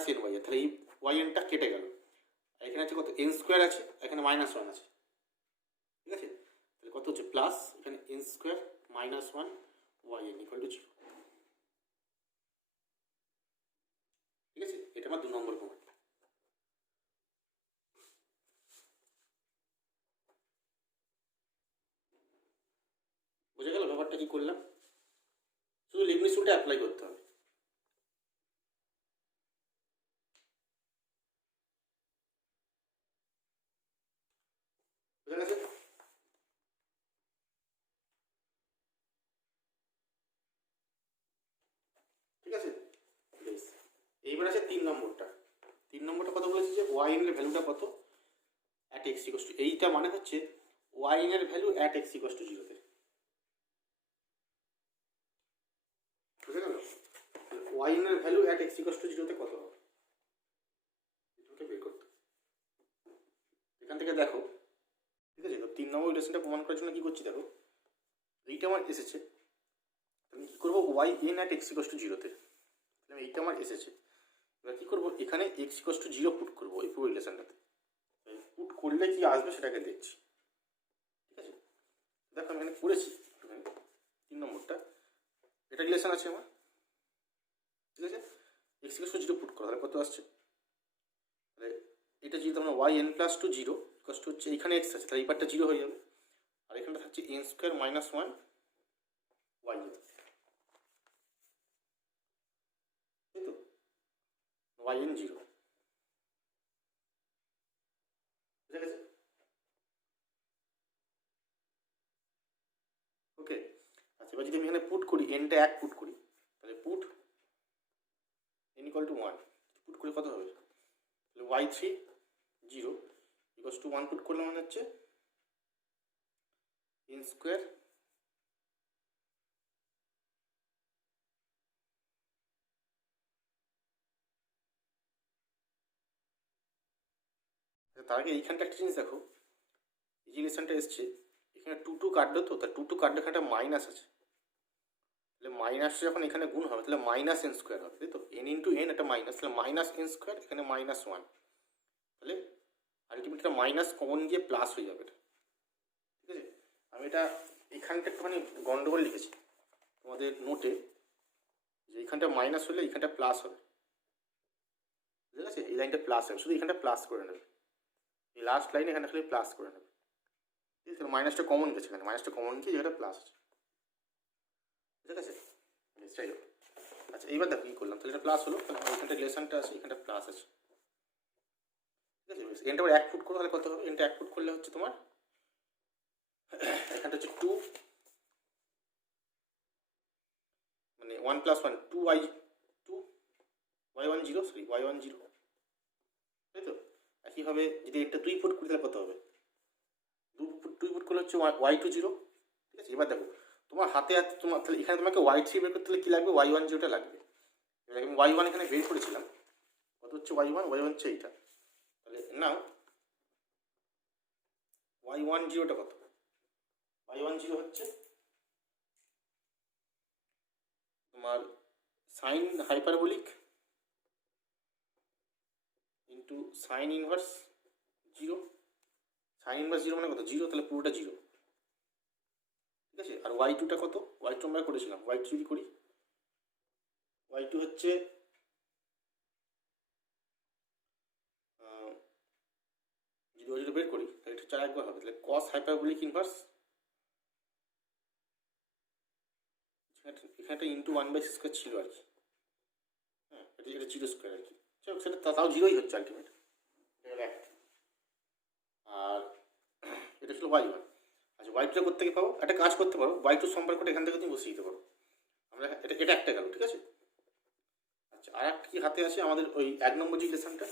তাহলে এই ynটা কেটে গেল, এখানে আছে কত, n² আছে, এখানে -1 আছে। ঠিক আছে, তাহলে কত হচ্ছে প্লাস, এখানে n² -1 yn ইকুয়াল টু 0। ঠিক আছে, এটা আমার 2 নম্বর কমান্ড। বুঝে গেল ব্যাপারটা কি করলাম, শুধু লিবনিটজ রুলটা অ্যাপ্লাই করতে হবে। বুঝা গেছে? ঠিক আছে, বেশ, এইবার আছে 3 নম্বরটা। 3 নম্বরটা কত বলেছে, যে yn এর ভ্যালুটা কত at x = 0, এইটা মানে হচ্ছে yn এর ভ্যালু at x = 0 তে। বুঝা গেল, yn এর ভ্যালু at x = 0 তে কত হবে, এটাকে বের করতে। এখান থেকে দেখো, ঠিক আছে, তো 3 নম্বর রিলেশনটা প্রমাণ করার জন্য কী করছি দেখো, এইটা আমার এসেছে, আমি কী করবো y n at x equals to জিরোতে, এইটা আমার এসেছে, এবার কী করবো এখানে x equals to zero put করবো এই পুরো রিলেশনটাতে, পুট করলে কি আসবে সেটাকে দেখছি। ঠিক আছে, দেখো আমি এখানে করেছি 3 নম্বরটা, এটা রিলেশন আছে আমার। ঠিক আছে, x equals to zero put করা, তাহলে কত আসছে, তাহলে এটা যদি তোমরা y N plus two zero equals to হচ্ছে এইখানে এক্স আছে, তাহলে এই পার্টটা জিরো হয়ে যাবে, আর এখানটা থাকছে n square minus one Y n, তাই তো, ওয়াই এন জিরো, বুঝে গেছে? ওকে, আচ্ছা এবার যদি আমি এখানে পুট করি, এনটা 1 পুট করি, তাহলে put n equal to 1 put করে কত হবে, তাহলে y three zero equal to 1 put করলে মানে হচ্ছে এন স্কোয়ার তার আগে এইখানটা একটা জিনিস দেখো, এই যে রিলেশনটা এসছে এখানে টু টু কাটবে, তো তার টু টু কাটলে এখানে মাইনাস আছে, তাহলে মাইনাস যখন এখানে গুণ হবে তাহলে মাইনাস এন স্কোয়ার হবে, তাই তো, এন ইন্টু এন একটা মাইনাস, তাহলে মাইনাস এন স্কোয়ার, এখানে মাইনাস ওয়ান, তাহলে আলটিমেটলি এটা মাইনাস কমন গিয়ে প্লাস হয়ে যাবে এটা। ঠিক আছে, আমি এটা এখানটা একটুখানি গন্ডগোল লিখেছি তোমাদের নোটে, যে এইখানটা মাইনাস হলে এইখানটা প্লাস হবে, ঠিক আছে, এই লাইনটা প্লাস হবে, শুধু এখানটা প্লাস করে নেবে, এই লাস্ট লাইন এখানে খালি প্লাস করে নেবে। ঠিক আছে, মাইনাসটা কমন গেছে, এখানে মাইনাসটা কমন গিয়ে যেটা প্লাস আছে। ঠিক আছে, যাই হোক, আচ্ছা এইবার দেখো কী করলাম, তাহলে এটা প্লাস হলো, তাহলে এখানটা রিলেশনটা আছে, এখানটা প্লাস আছে। ঠিক আছে, এনটা আবার 1 ফুট করো, তাহলে কত হবে, এনটা 1 ফুট করলে হচ্ছে তোমার এখানটা হচ্ছে 2 মানে 1 plus 1 2 y 2 y 1 zero, sorry y 1 zero, তাই তো। একইভাবে যদি এটা 2 ফুট করি তাহলে কত হবে, 2 ফুট করলে হচ্ছে ওয়াই টু জিরো। ঠিক আছে, এবার দেখো তোমার হাতে হাতে তোমার, তাহলে এখানে তোমাকে ওয়াই থ্রি বের করতে হলে কী লাগবে, ওয়াই 1 জিরোটা লাগবে। এবার আমি ওয়াই 1 এখানে বের করেছিলাম, কত হচ্ছে ওয়াই 1 হচ্ছে এইটা, তাহলে নাও ওয়াই 1 জিরোটা কত, ওয়াই 1 জিরো হচ্ছে তোমার sign hyperbolic into sign inverse zero, sign inverse zero মানে কত, জিরো, তাহলে পুরোটা জিরো। ঠিক আছে, আর ওয়াই টুটা কত, ওয়াই টু আমরা করেছিলাম, ওয়াই টু যদি করি, ওয়াই টু হচ্ছে যদি ওয়াই টু বের করি তাহলে এটা 4 একবার হবে, তাহলে কস হাইপারবোলিক ইনভার্স, এখানে ইন্টু 1/c² ছিল আর কি, হ্যাঁ এটা জিরো স্কোয়ার আর কি, সেটা তাও জিরোই হচ্ছে আলটিমেট, আর এটা ছিল ওয়াই 1। আচ্ছা ওয়াই টুটা করতে গিয়ে পাবো, একটা কাজ করতে পারো, ওয়াই টু সম্পর্কটা এখান থেকে তুমি বসিয়ে দিতে পারো, আমরা এটা একটা গেল। ঠিক আছে, আচ্ছা আর একটা কি হাতে আছে আমাদের, ওই 1 নম্বর যে রিলেশনটা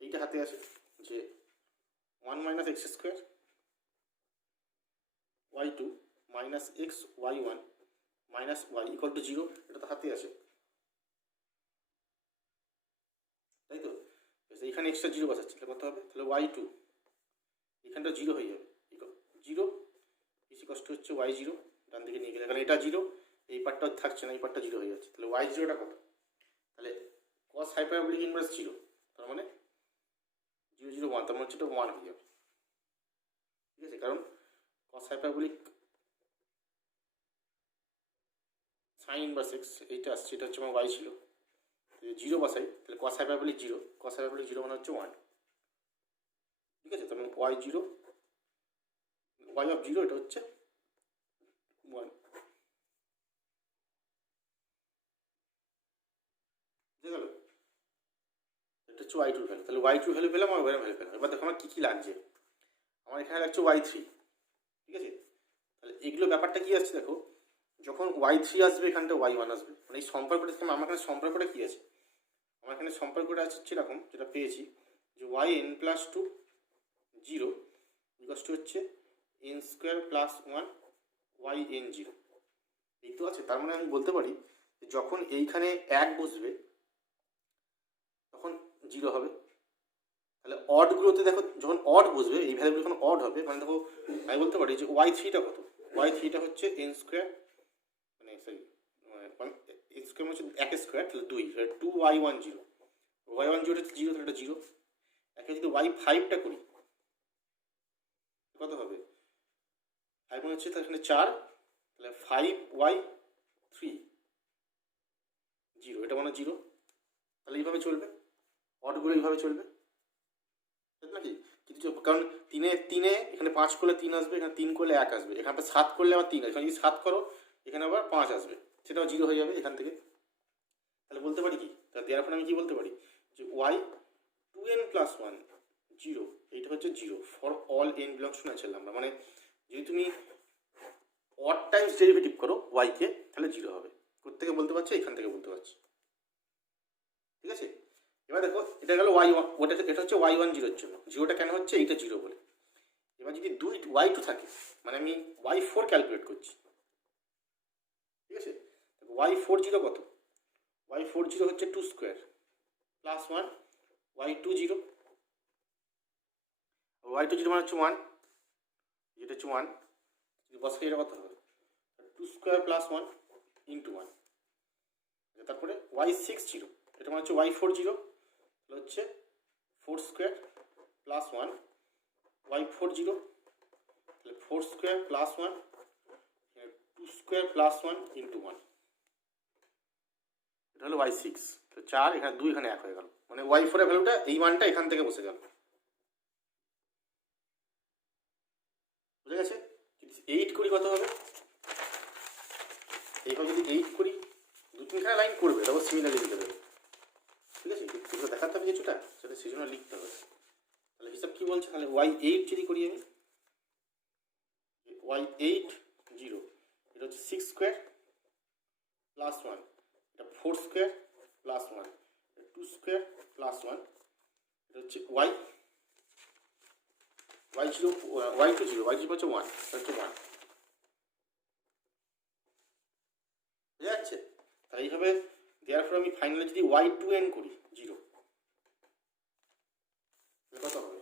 এইটা হাতে আছে, যে 1 minus x square Y two minus x y 1 minus y equal to zero, এটা তো হাতে আছে, তাই তো। এইখানে এক্সট্রা জিরো বসাচ্ছি, তাহলে কত হবে, তাহলে ওয়াই টু এখানটা জিরো হয়ে যাবে, জিরো বেশি কষ্ট হচ্ছে ওয়াই জিরো, ডান দিকে নিয়ে গেলে, কারণ এটা জিরো, এই পার্টটা থাকছে না, এই পার্টটা জিরো হয়ে যাচ্ছে, তাহলে ওয়াই জিরোটা কত, তাহলে কস হাইপারবোলিক ইনভার্স জিরো, তার মানে 0 0 1, তার মানে হচ্ছে এটা 1 হয়ে যাবে। ঠিক আছে, কারণ কস হাইপারবোলিক সাইন ইনভার্স এক্স এইটা আসছে, এটা হচ্ছে আমার ওয়াই ছিল, জিরো বসাই তাহলে cos hyperbolic zero, cos hyperbolic zero মানে হচ্ছে 1। ঠিক আছে, তাহলে y zero, y of zero এটা হচ্ছে 1। বুঝে গেল, এটা হচ্ছে ওয়াই টুর ভ্যালু, তাহলে ওয়াই টুর ভ্যালু পেলাম, আমার ওয়াই ভ্যালু পেলাম। এবার দেখো আমার কী কী লাগছে, আমার এখানে লাগছে ওয়াই থ্রি। ঠিক আছে, তাহলে এগুলো ব্যাপারটা কী আসছে দেখো, যখন ওয়াই থ্রি আসবে এখানটা ওয়াই 1 আসবে, মানে এই সম্পর্কটা আমার এখানে সম্পর্কটা কী আছে, আমার এখানে সম্পর্কটা আছে এরকম, যেটা পেয়েছি যে Y N plus two zero equals to হচ্ছে N square plus 1 Y N zero, এই তো আছে। তার মানে আমি বলতে পারি যে যখন এইখানে 1 বসবে তখন জিরো হবে, তাহলে অডগুলোতে দেখো যখন অড বসবে এই ভ্যালুগুলো যখন অড হবে মানে দেখো আমি বলতে পারি যে ওয়াই থ্রিটা কত, ওয়াই থ্রিটা হচ্ছে এন স্কোয়ার মানে সরি এন স্কোয়ার হচ্ছে এক স্কোয়ার তাহলে 2 2y10 y10 হচ্ছে 0 তাহলে এটা 0। একে যদি y5টা করি কত হবে 5 হচ্ছে তাহলে এখানে 4 তাহলে 5y3 0 এটা মানে 0। তাহলে এইভাবে চলবে অডগুলো এইভাবে চলবে নাকি কিন্তু কারণ তিনে এখানে 5 করলে 3 আসবে, এখানে 3 করলে 1 আসবে, এখানে 7 করলে আবার 3 আসবে, এখানে যদি 7 করো এখানে আবার 5 আসবে, সেটাও 0 হয়ে যাবে এখান থেকে। তাহলে বলতে পারি কি তাহলে দেওয়ার পর আমি কি বলতে পারি যে y 2n + 1 0 এইটা হচ্ছে 0 for all n belongs to natural number. মানে যদি তুমি অড টাইমস ডেরিভেটিভ করো y কে তাহলে 0 হবে। কোথেকে বলতে পারছি এখান থেকে বলতে পারছি, ঠিক আছে। এবার দেখো এটা গেল y1, এটা হচ্ছে y10 এর জন্য, 0টা কেন হচ্ছে এইটা 0 বলে। এবার যদি y2 থাকে মানে আমি y4 ক্যালকুলেট করছি, ঠিক আছে। y40 কত, y40 হচ্ছে 2 স্কোয়ার প্লাস 1 y20, y20 মানে হচ্ছে 1, যেটা হচ্ছে 1 যদি বসাই এটা কত হবে 2 স্কোয়ার প্লাস 1 ইন্টু 1। তারপরে y60 এটা মানে হচ্ছে y40 হচ্ছে 4 স্কোয়ার প্লাস 1 y40 তাহলে 4 square plus 1 2 square plus 1 into 1, এটা হলো y6। তো 4 এখানে 2 এখানে 1 হয়ে গেল, মানে y4 এর ভ্যালুটা এই মানটা এখান থেকে বসে গেল, বুঝে গেছে। যদি 8 করি কত হবে, এইভাবে যদি 8 করি 2-3খানা লাইন করবে তারপর সিমিলারলি লিখে দেবে, ঠিক আছে। কিন্তু দেখাতে হবে কিছুটা সেটা সেই জন্য লিখতে হবে। তাহলে হিসাব কী বলছে, তাহলে y8 যদি করি আমি y8 0 এটা হচ্ছে 6 স্কোয়ার প্লাস 1 এটা 4 স্কোয়ার প্লাস 1 2 স্কোয়ার প্লাস 1 এটা হচ্ছে y0 y20 হচ্ছে 1 হচ্ছে 1, বুঝা যাচ্ছে। তাহলে এইভাবে দেওয়ার পর আমি ফাইনালি যদি y2n করি 0 কত হবে,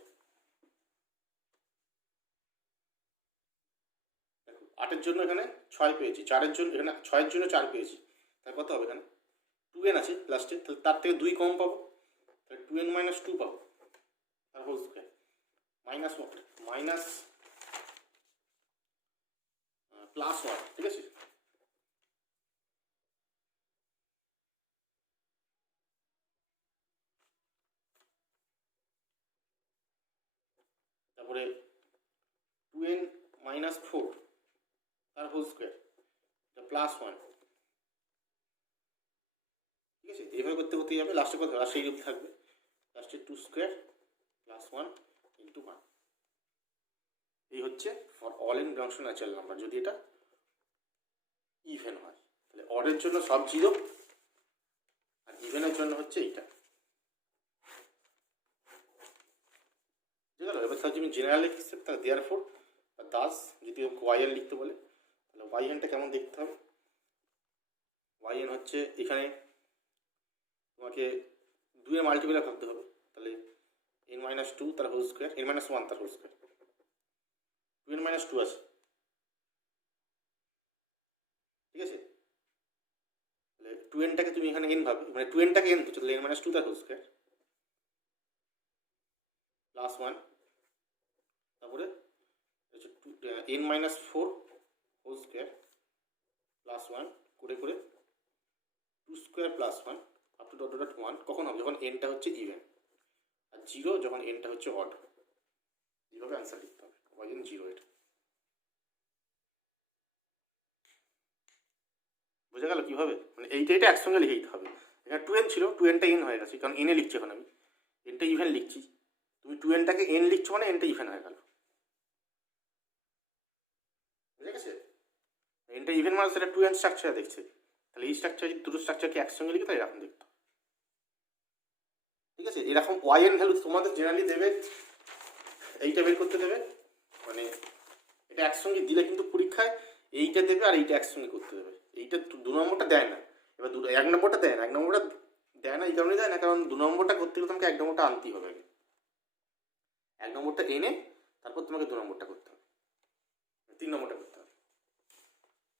দেখো 8-এর জন্য এখানে 6 পেয়েছি, 4-এর জন্য এখানে 6-এর জন্য 4 পেয়েছি, তাহলে কত হবে এখানে 2n আছে লাস্টে, তাহলে তার থেকে 2 কম পাবো, তাহলে 2n - 2 পাবো তার whole square minus 1 minus plus 1, ঠিক আছে। তারপরে 2n - 4 তার হোল স্কোয়ার এটা প্লাস 1, ঠিক আছে। এইভাবে করতে করতে যাবে, লাস্টে কত লাস্টে এই রূপ থাকবে, লাস্টে 2 স্কোয়ার প্লাস 1 ইন্টু 1। এই হচ্ছে for all in belongs to natural number যদি এটা ইভেন হয়, তাহলে অডের জন্য সব 0 আর ইভেনের জন্য হচ্ছে এইটা, ঠিক আছে। এবার তাহলে তুমি জেনারেল লিখতে তাহলে দেয়ার ফোর দাস যদি ওয়াইএন লিখতে বলে তাহলে ওয়াইএনটা কেমন দেখতে হবে, ওয়াইএন হচ্ছে এখানে তোমাকে 2 এর মাল্টিপ্লাই ভাবতে হবে, তাহলে n - 2 তার হোল স্কোয়ার n - 1 তার হোল স্কোয়ার 2n - 2 আছে, ঠিক আছে। তাহলে 2nটাকে তুমি এখানে n ভাবে, মানে 2nটাকে n ধরছো তাহলে n - 2 তার হোল স্কোয়ার প্লাস 1, তারপরে n - 4 হোল স্কোয়ার প্লাস 1 করে করে 2 square plus 1 up to dot dot 1 কখন হবে যখন nটা হচ্ছে ইভেন আর 0 যখন nটা হচ্ছে অড। এইভাবে অ্যান্সার লিখতে হবে ওয়াইএন 0 এটা, বোঝা গেল কীভাবে, মানে এইটা একসঙ্গে লিখে দিতে হবে। এখানে 2n ছিল 2nটা n হয়ে গেছে কারণ এনে লিখছি, এখন আমি nটা ইভেন লিখছি, তুমি 2nটাকে n লিখছো মানে nটা ইভেন হয়ে গেল, বুঝে গেছে। nটা ইভেন মানে সেটা 2n স্ট্রাকচার দেখছে, তাহলে এই স্ট্রাকচার দুটো স্ট্রাকচারকে একসঙ্গে লিখে তাই এরকম দেখতে, ঠিক আছে। এরকম ওয়াইএন ভ্যালু তোমাদের জেনারেলি দেবে, এইটা বের করতে দেবে, মানে এটা একসঙ্গে দিলে কিন্তু পরীক্ষায় এইটা দেবে আর এইটা একসঙ্গে করতে দেবে, এইটা 2 নম্বরটা দেয় না। এবার 1 নম্বরটা দেয় না, 1 নম্বরটা দেয় না এই কারণে দেয় না কারণ 2 নম্বরটা করতে গেলে তোমাকে 1 নম্বরটা আনতেই হবে আগে, 1 নম্বরটা এনে তারপর তোমাকে 2 নম্বরটা করতে হবে, 3 নম্বরটা করতে হবে।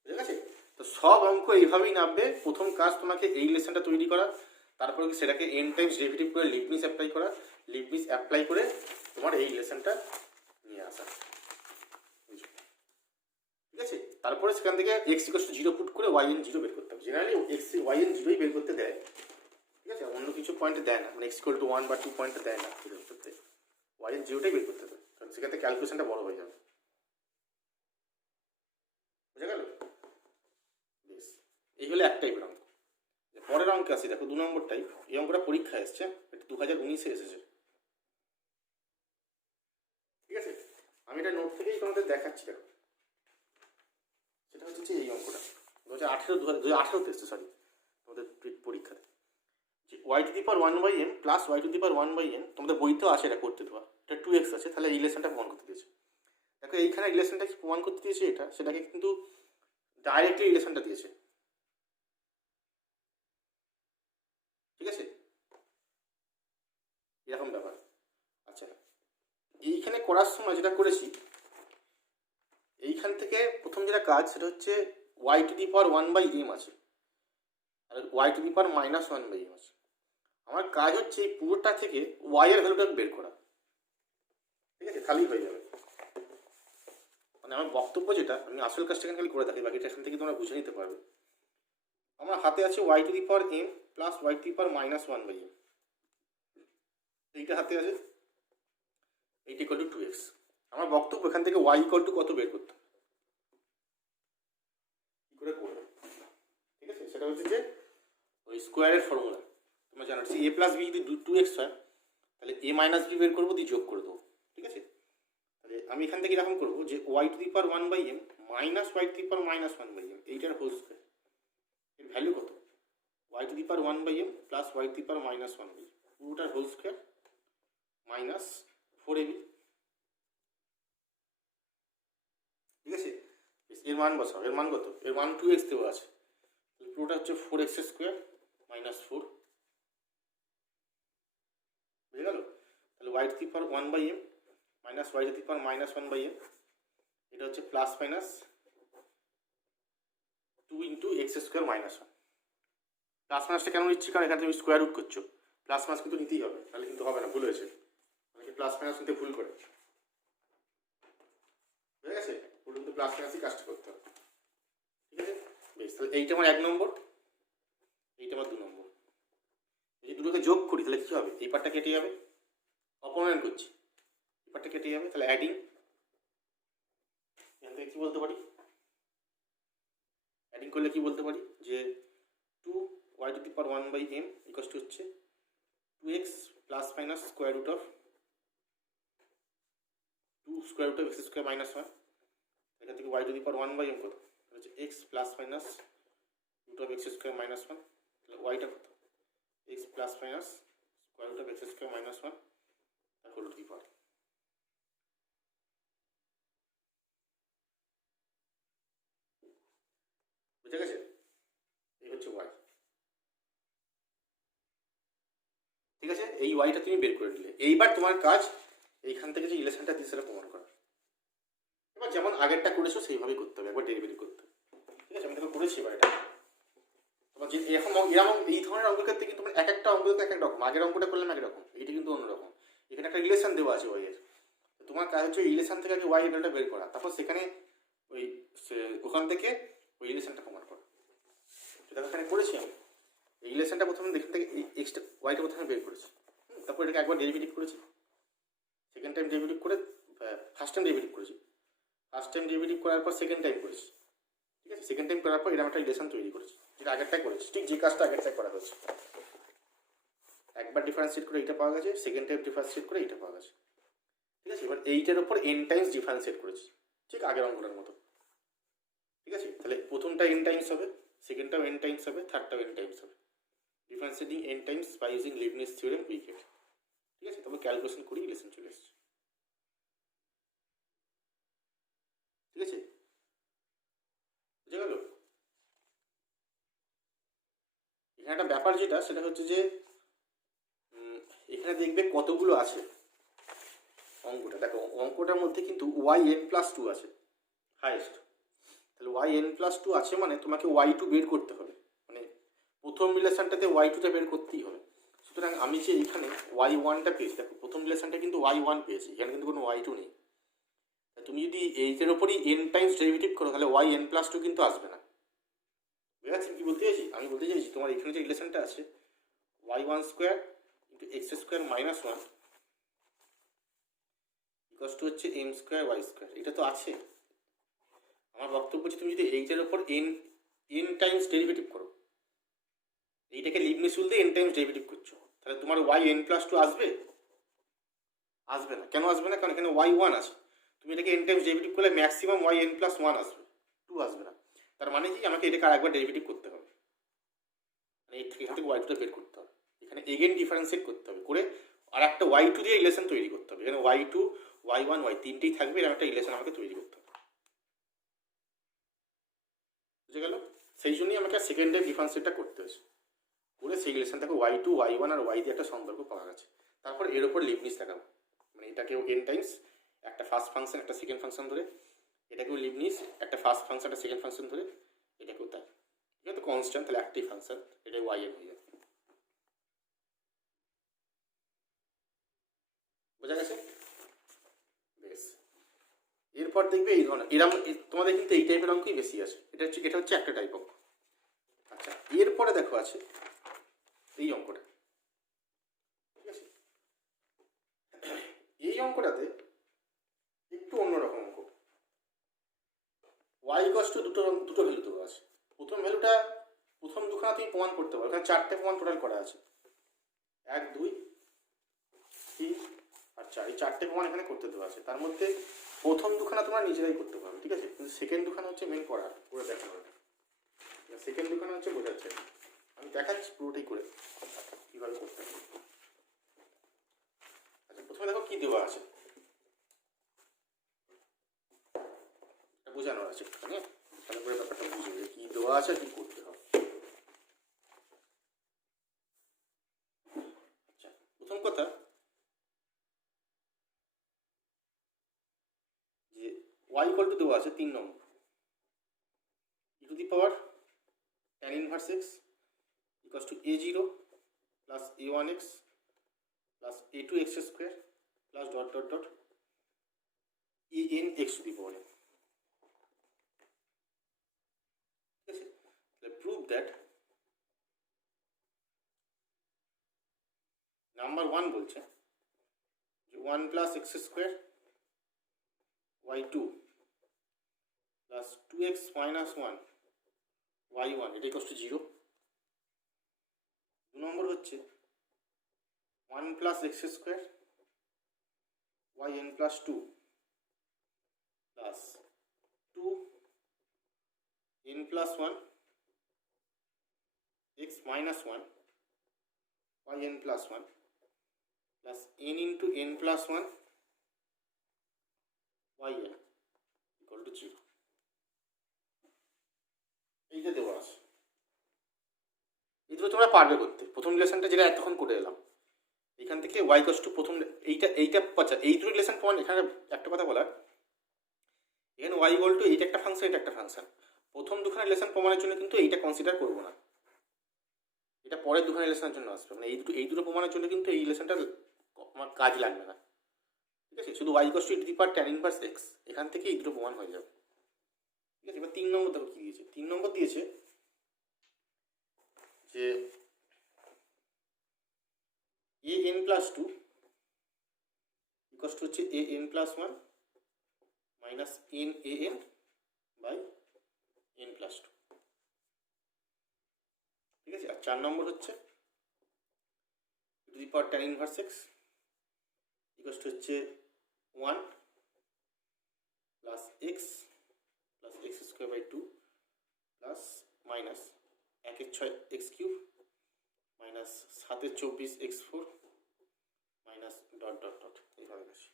বুঝে গেছে? তো সব অঙ্ক এইভাবেই নামবে। প্রথম কাজ তোমাকে এই রিলেশনটা তৈরি করা, তারপরে সেটাকে n টাইমস ডেরিভেটিভ করে লিবনিজ অ্যাপ্লাই করা, লিবনিজ অ্যাপ্লাই করে তোমার এই রিলেশনটা নিয়ে আসা। ঠিক আছে? তারপরে সেখান থেকে x = 0 পুট করে y n 0 বের করতে হবে। জেনারেলি y n 0ই বের করতে দেয়। ঠিক আছে? অন্য কিছু পয়েন্ট দেয় না, মানে x = 1 বা 2 পয়েন্ট দেয় না বের করতে, y n 0টাই বের করতে দেয়, কারণ সেখান থেকে ক্যালকুলেশনটা বড় হয়ে যাবে। বুঝা গেল? বেশ, এই হলো এক টাইপের অঙ্ক। পরের অঙ্ক আসি, দেখো 2 নম্বর টাইপ। এই অঙ্কটা পরীক্ষায় এসছে, এটা 2019-এ এসেছে। ঠিক আছে? আমি এটা নোট থেকেই তোমাদের দেখাচ্ছি। দেখো, সেটা হচ্ছে যে এই অঙ্কটা 2018-তে এসছে, সরি, তোমাদের পরীক্ষাতে, যে y⁴ প্লাস y⁴ তোমাদের বইতেও আসে এটা করতে দেওয়া। এটা 2x আছে, তাহলে এই রিলেশনটা প্রমাণ করতে দিয়েছে। দেখো এইখানে রিলেশনটা কি প্রমাণ করতে দিয়েছে, এটা সেটাকে কিন্তু ডাইরেক্টলি রিলেশনটা দিয়েছে। ঠিক আছে? এরকম ব্যাপার। আচ্ছা, এইখানে করার সময় যেটা করেছি, এইখান থেকে প্রথম যেটা কাজ সেটা হচ্ছে y⁴ আছে আর y⁻1 আছে। আমার কাজ হচ্ছে এই পুরোটা থেকে y এর ভ্যালুটাকে বের করা। ঠিক আছে? খালি হয়ে যাবে। মানে আমার বক্তব্য যেটা, আমি আসল কাজটা খালি করে থাকি, বাকিটা এখান থেকে তোমরা বুঝে নিতে পারবে। আমার হাতে আছে y⁴ প্লাস y⁻1 এইটা হাতে আছে, এইটা = 2x। আমার বক্তব্য এখান থেকে y = কত বের করতে কি করে করবে। ঠিক আছে? সেটা হচ্ছে যে ওই স্কোয়ারের ফর্মুলা তোমরা জানো, a প্লাস b যদি 2x হয় তাহলে a মাইনাস b বের করবো, দিয়ে যোগ করে দেবো। ঠিক আছে? তাহলে আমি এখান থেকে এরকম করবো যে y⁴ মাইনাস y⁻1 এইটার হোল স্কোয়ার, এর ভ্যালু কত, y⁴ প্লাস y⁻1 পুরোটার হোল স্কোয়ার মাইনাস 4ab। ঠিক আছে? এর মান বসাও, এর মান কত, এর মান 2x দেওয়া আছে, পুরোটা হচ্ছে 4x² মাইনাস 4। বুঝে গেল? তাহলে y⁴ মাইনাস y⁻1 এটা হচ্ছে plus minus 2 × x² minus 1। Plus মাইনাসটা কেন নিচ্ছি, কারণ এখানে তুমি স্কোয়ার রুট করছো, প্লাস মাইনাস কিন্তু নিতেই হবে, তাহলে কিন্তু হবে না, ভুল হয়েছে, অনেকে প্লাস মাইনাস নিতে ভুল করে। বুঝে গেছে? ভুল কিন্তু প্লাস মাইনাসই কাজটা করতে হবে। ঠিক আছে? বেশ, তাহলে এইটা আমার 1 নম্বর, এইটা আমার 2 নম্বর। যদি দুটোকে যোগ করি তাহলে কী হবে, এই পার্টটা কেটে যাবে, অপনয়ন করছি, এই পার্টটা কেটে যাবে, তাহলে অ্যাডিং, এখান থেকে কী বলতে পারি, অ্যাডিং করলে কি বলতে পারি যে 2y⁴ হচ্ছে 2x plus minus square root of 2 x² minus 1। এখান থেকে y⁴ কত হচ্ছে x plus minus root of x² minus 1, তাহলে ওয়াইটা কত, x plus minus square root of x² minus 1 তার হোল টু দি পাওয়ার। বুঝে গেছে? এই হচ্ছে y। ঠিক আছে? এই ওয়াইটা তুমি বের করে নিলে, এইবার তোমার কাজ এইখান থেকে যে রিলেশনটা দিয়ে সেটা প্রমাণ করা। এবার যেমন আগেরটা করেছো সেইভাবেই করতে হবে, একবার ডেরিভেটিভ করতে হবে। ঠিক আছে? আমি তোকে করেছি এবার এটা। তোমার যে এরকম এই ধরনের অঙ্কের ক্ষেত্রে কিন্তু তোমার এক একটা অঙ্ক এক এক রকম, আগের অঙ্কটা করলাম একরকম, এইটা কিন্তু অন্যরকম। এখানে একটা রিলেশন দেওয়া আছে ওয়াই এর, তোমার কাজ হচ্ছে রিলেশন থেকে আগে ওয়াই ভ্যালুটা বের করা, তারপর সেখানে ওই ওখান থেকে ওই রিলেশনটা প্রমাণ করা। সেটা এখানে করেছি আমি। এই রিলেশনটা প্রথমে এখান থেকে এক্সট্রা ওয়াইটা প্রথমে বের করেছি, তারপর এটাকে একবার ডেরিভেটিভ করেছি, সেকেন্ড টাইম ডেরিভেটিভ করে, ফার্স্ট টাইম ডেরিভেটিভ করেছি, ফার্স্ট টাইম ডেরিভেটিভ করার পর সেকেন্ড টাইম করেছি। ঠিক আছে? সেকেন্ড টাইম করার পর এরকম একটা রিলেশন তৈরি করেছি, যেটা আগেরটাই করেছি, ঠিক যে কাজটা আগেরটাই করা হয়েছে। একবার ডিফারেন্সিয়েট করে এইটা পাওয়া গেছে, সেকেন্ড টাইম ডিফারেন্সিয়েট করে এইটা পাওয়া গেছে। ঠিক আছে? এবার এইটার উপর n টাইমস ডিফারেন্সিয়েট করেছি, ঠিক আগের অঙ্কটার মতো। ঠিক আছে? তাহলে প্রথমটা n টাইমস হবে, সেকেন্ডটাও n টাইমস হবে, থার্ডটাও n টাইমস হবে। Differentiating n times by using Leibniz theorem we get. ঠিক আছে? তবে ক্যালকুলেশন করি রিলেশন চলে এসছে। ঠিক আছে? বুঝে গেল? এখানে একটা ব্যাপার যেটা, সেটা হচ্ছে যে এখানে দেখবে কতগুলো আছে, অঙ্কটা দেখো, অঙ্কটার মধ্যে কিন্তু yn+2 আছে হাইয়েস্ট। তাহলে yn+2 আছে মানে তোমাকে y2 বের করতে হবে, মানে প্রথম রিলেশনটাতে y2টা বের করতেই হবে। সুতরাং আমি যে এখানে y1টা পেয়েছি, দেখো প্রথম রিলেশনটা কিন্তু y1 পেয়েছি, এখানে কিন্তু কোনো y2 নেই। তুমি যদি এইটার ওপরই n টাইমস ডেরিভেটিভ করো তাহলে yn+2 কিন্তু আসবে না। বুঝতে পারছেন কি বলতে চাইছি? আমি বলতে চাইছি তোমার এখানে যে রিলেশনটা আছে y1² × x² - 1 = হচ্ছে m²y², এটা তো আছে। আমার বক্তব্য হচ্ছে তুমি যদি এইটার ওপর n টাইমস ডেরিভেটিভ করো, এইটাকে লিবনিটজ রুল দিয়ে n টাইমস ডেরিভেটিভ করছো, তাহলে তোমার yn+2 আসবে? আসবে না। কেন আসবে না? কারণ এখানে y1 আছে, তুমি এটাকে n টাইমস ডেরিভেটিভ করলে ম্যাক্সিমাম yn+1 আসবে, 2 আসবে না। তার মানে কি আমাকে এটাকে আরেকবার ডেরিভেটিভ করতে হবে, মানে এখান থেকে y2টা বের করতে হবে, এখানে এগেন ডিফারেন্সিয়েট করতে হবে, করে আর একটা y2 দিয়ে রিলেশন তৈরি করতে হবে। এখানে y2 y1 y তিনটেই থাকবে, এরকম একটা রিলেশন আমাকে তৈরি করতে হবে। বুঝে গেল? সেই জন্যই আমাকে সেকেন্ডের ডিফারেন্সিয়েটটা করতে হয়েছে, করে সেই রিলেশনটাকে y2 y1 আর y দিয়ে একটা সম্পর্ক পাওয়া গেছে। তারপর এর ওপর লিবনিটজ লাগাবো, মানে এটাকেও n টাইমস একটা ফার্স্ট ফাংশন একটা সেকেন্ড ফাংশন ধরে, এটাকেও লিবনিটজ একটা ফার্স্ট ফাংশন একটা সেকেন্ড ফাংশন ধরে, এটাকেও তাই। এটা তো কনস্ট্যান্ট, তাহলে একটাই ফাংশন, এটাই yn হয়ে যাবে। বোঝা গেছে? বেশ, এরপর দেখবে এই ধরনের এরকম তোমাদের কিন্তু এই টাইপের অঙ্কই বেশি আছে। এটা হচ্ছে একটা টাইপ অঙ্ক। আচ্ছা, এরপরে দেখো আছে এই অঙ্কটা, ঠিক আছে? এই অঙ্কটাতে একটু অন্যরকম অঙ্ক। y = দুটো ভ্যালু দেওয়া আছে। প্রথম ভ্যালুটা প্রথম দুখানা তুমি প্রমাণ করতে পারো, এখানে 4টে প্রমাণ টোটাল করা আছে, 1 2 3 আর 4, এই 4টে প্রমাণ এখানে করতে দেওয়া আছে। তার মধ্যে প্রথম দুখানা তোমরা নিজেরাই করতে পারো, ঠিক আছে? কিন্তু সেকেন্ড দুখানা হচ্ছে মেন পড়া, করে দেখানো হবে। সেকেন্ড দুখানা হচ্ছে বোঝাচ্ছে, আমি দেখাচ্ছি পুরোটাই করে কীভাবে করতে হবে। আচ্ছা, প্রথমে দেখো কি দেওয়া আছে, বোঝানো আছে, মানে ভালো করে ব্যাপারটা বুঝবে কি দেওয়া আছে, কি করতে হবে। আচ্ছা, প্রথম কথা যে y = দেওয়া আছে 3 নম্বর, e⁻tan 1x = a0 + a1x + a2x² + (n)(x⁴n। ঠিক আছে? তাহলে প্রুভ দ্যাট নাম্বার 1 বলছে যে 1 + x² y2 + 2x - 1 y1 এটা = 0। 2 নম্বর হচ্ছে 1 + x² yn + 2 + 2 n + 1 x - 1 yn + 1 + n × n + 1 yn = 0। এইটা দেওয়া আছে, এই দুটো তোমরা পারবে করতে। প্রথম রিলেশনটা যেটা এতক্ষণ করে এলাম, এখান থেকে y = প্রথম এইটা আচ্ছা, এই দুটো রিলেশন প্রমাণ। এখানে একটা কথা বলার, এখানে y = এইটা একটা ফাংশন, এটা একটা ফাংশন। প্রথম দুখানা রিলেশন প্রমাণের জন্য কিন্তু এইটা কনসিডার করবো না, এটা পরের দুখানা রিলেশনের জন্য আসবে, মানে এই দুটো প্রমাণের জন্য কিন্তু এই রিলেশনটা আমার কাজ লাগবে না, ঠিক আছে? শুধু y = e⁻tan 1x, এখান থেকে এই দুটো প্রমাণ হয়ে যাবে, ঠিক আছে? এবার 3 নম্বর দেখো কি দিয়েছে। 3 নম্বর দিয়েছে যে an + 2 হচ্ছে an + 1 - nan n + 2, ঠিক আছে? আর 4 নম্বর হচ্ছে e⁻tan 1x হচ্ছে 1 + x + x²/2 plus minus 1/6 x³ minus 7/24 x4 minus ... এইভাবে আসে।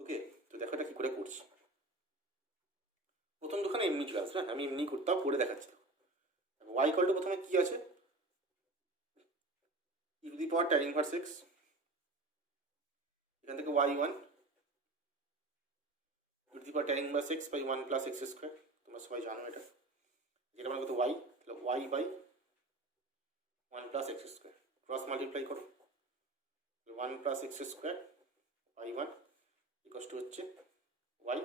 ওকে, তো দেখো এটা কি করে করছি। প্রথম দুখানা না এমনি চলে আসবে, আমি এমনি করতেও করে দেখাচ্ছি। ওয়াই ইকুয়াল টু প্রথমে কী আছে, E to the power tan inverse X, এখান থেকে Y one E to the power tan inverse X by one plus x square, তোমরা সবাই জানো এটা, যেটা মানে কত ওয়াই, তাহলে Y by one plus x square, cross multiply করো, one plus x square Y one equals to হচ্ছে ওয়াই,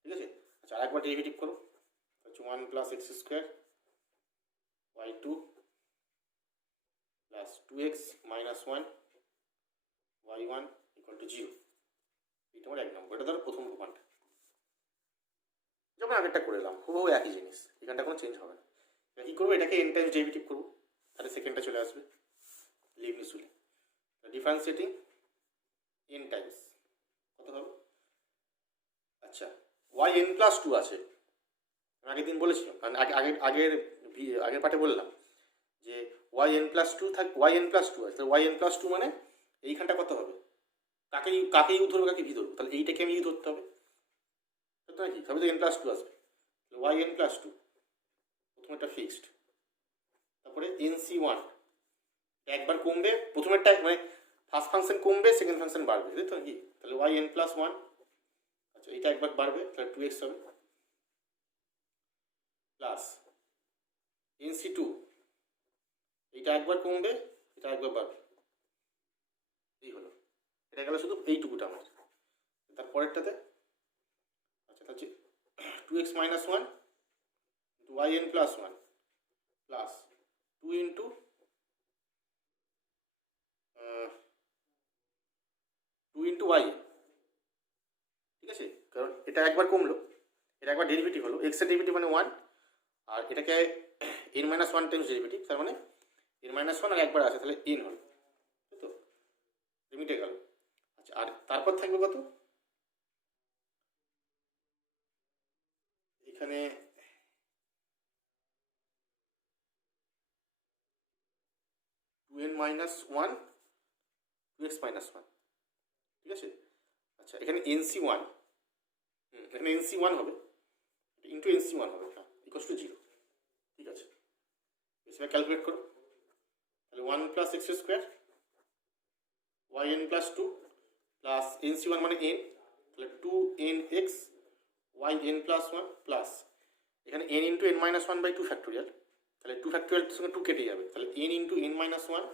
ঠিক আছে। আচ্ছা আরেকবার ডেরিভেটিভ করো, হচ্ছে one plus x square Y two plus two x minus one y one equal to zero. এটা আমার 1 নম্বর, এটা ধরো প্রথম রূপান্তর, যেমন আগেরটা করে এলাম, হুবহু একই জিনিস, এখানটা কোনো চেঞ্জ হবে না। কী করবো, এটাকে এন টাইমস ডেরিভেটিভ করবো, তাহলে সেকেন্ডটা চলে আসবে লিমিট চলে, ডিফারেন্সিয়েটিং এন টাইমস কত হবে, আচ্ছা ওয়াই এন প্লাস টু আছে, আগের দিন বলেছিলাম, মানে আগের পার্টে বললাম যে Y N plus two Y N plus two আছে, তাহলে ওয়াই এন প্লাস টু মানে এইখানটা কত হবে, কাকে ইউ ধরবো কাকে ভি ধরবো, তাহলে এইটাকে আমি ইউ ধরতে হবে, নাকি সবই তো এন প্লাস টু আসবে, ওয়াই এন প্লাস টু প্রথমেরটা ফিক্সড, তারপরে এন সি ওয়ান একবার কমবে, প্রথমেরটা মানে ফার্স্ট ফাংশন কমবে, সেকেন্ড ফাংশন বাড়বে, তাই তো নাকি, তাহলে ওয়াই এন প্লাস ওয়ান, আচ্ছা এটা একবার বাড়বে তাহলে টু এক্স হবে, প্লাস এন সি টু এইটা একবার কমবে, এটা একবার বাড়বে, এই হলো, এটা গেল শুধু এইটুকুটা আমার। তারপরেরটাতে আচ্ছা হচ্ছে two x minus one Y N plus one plus two into y N, ঠিক আছে, কারণ এটা একবার কমলো, এটা একবার ডেরিভেটিভ হলো, এক্সের ডেরিভেটিভ মানে ওয়ান, আর এটাকে N minus one times derivative, তার মানে এন মাইনাস ওয়ান আর একবার আছে, তাহলে এন হলো, তাই তো, লিমিটে গেল। আচ্ছা আর তারপর থাকবে কত, এখানে two n minus one two x minus one, ঠিক আছে। আচ্ছা এখানে এনসি ওয়ান, এখানে এনসি ওয়ান হবে ইন্টু এনসি ওয়ান হবে, হ্যাঁ ইকুয়ালস টু জিরো, ঠিক আছে। এসে ক্যালকুলেট করো, তাহলে one plus x square Y N plus two plus N C one মানে এন, তাহলে two N x Y N plus one plus এখানে N into N minus one by two factorial, তাহলে two factorial সঙ্গে two কেটে যাবে, তাহলে N into N minus one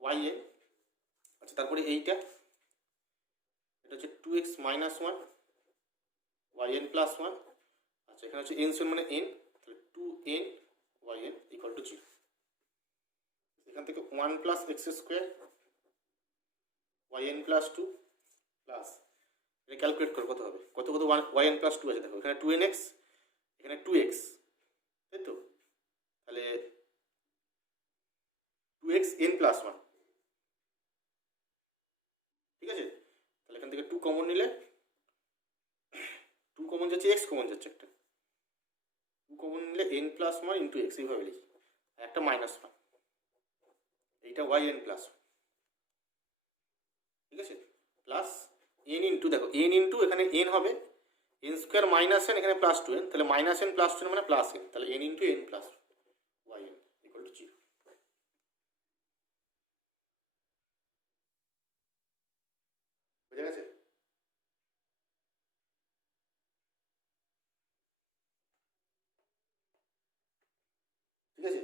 Y N, আচ্ছা তারপরে এইটা এটা হচ্ছে two x minus one Y N plus one, আচ্ছা এখানে হচ্ছে এন সমান মানে এন, তাহলে two n y n equal to zero. এখান থেকে one plus x square Y N plus two plus এটা ক্যালকুলেট করে কত হবে, কত ওয়াই এন প্লাস টু আছে দেখো, এখানে টু এন এক্স এখানে টু এক্স, তাই তো, তাহলে two x n plus one, ঠিক আছে। তাহলে এখান থেকে টু কমন নিলে, টু কমন যাচ্ছে এক্স কমন যাচ্ছে একটা, টু কমন নিলে n plus one into x এইভাবে লিখি, একটা মাইনাস ওয়ান, এইটা ওয়াই এন প্লাস ওয়ান, ঠিক আছে, প্লাস এন ইন্টু দেখো এন ইন্টু এখানে এন হবে এন স্কোয়ার মাইনাস এন, এখানে প্লাস টু এন, তাহলে minus N plus two n মানে প্লাস এন, তাহলে N into n plus y n equal to zero. বুঝে গেছে? ঠিক আছে,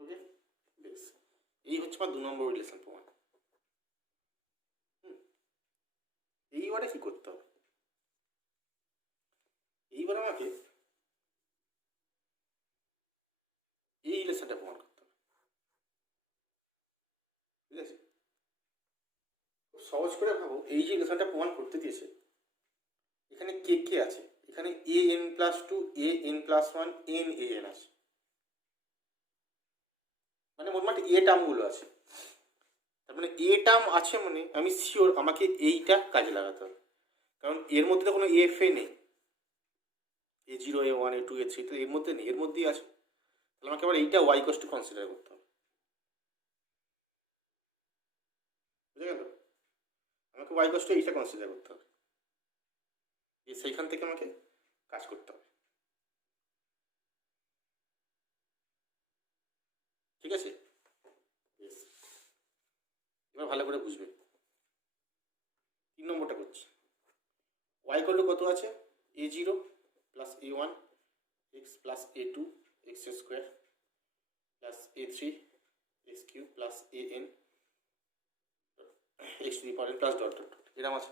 ওকে বেশ, এই হচ্ছে আমার 2 নম্বর রিলেশন প্রমাণ। এইবারে কি করতে হবে, এইবার আমাকে এই রিলেশনটা প্রমাণ করতে হবে, ঠিক আছে। খুব সহজ করে ভাবো, এই যে রিলেশনটা প্রমাণ করতে দিয়েছে, এখানে কে কে আছে, এখানে a N plus two a N plus one n a n আছে, মানে মোটামুটি এ টার্মগুলো আছে, তার মানে এ টার্ম আছে মানে আমি শিওর আমাকে এইটা কাজে লাগাতে হবে, কারণ এর মধ্যে তো কোনো এফ এ নেই, A zero A one A two A three তো এর মধ্যে নেই, এর মধ্যেই আছে, তাহলে আমাকে আবার এইটা ওয়াই কস্ট কনসিডার করতে হবে, আমাকে ওয়াই কষ্ট এইটা কনসিডার করতে হবে, সেইখান থেকে আমাকে কাজ করতে হবে। ঠিক আছে, এবার ভালো করে বুঝবে। 3 নম্বরটা করছি। ওয়াই করলে কত আছে, a0 plus a1 x plus a2 x square plus a3 x cube plus an x two the power plus dot dot dot, এরকম আছে।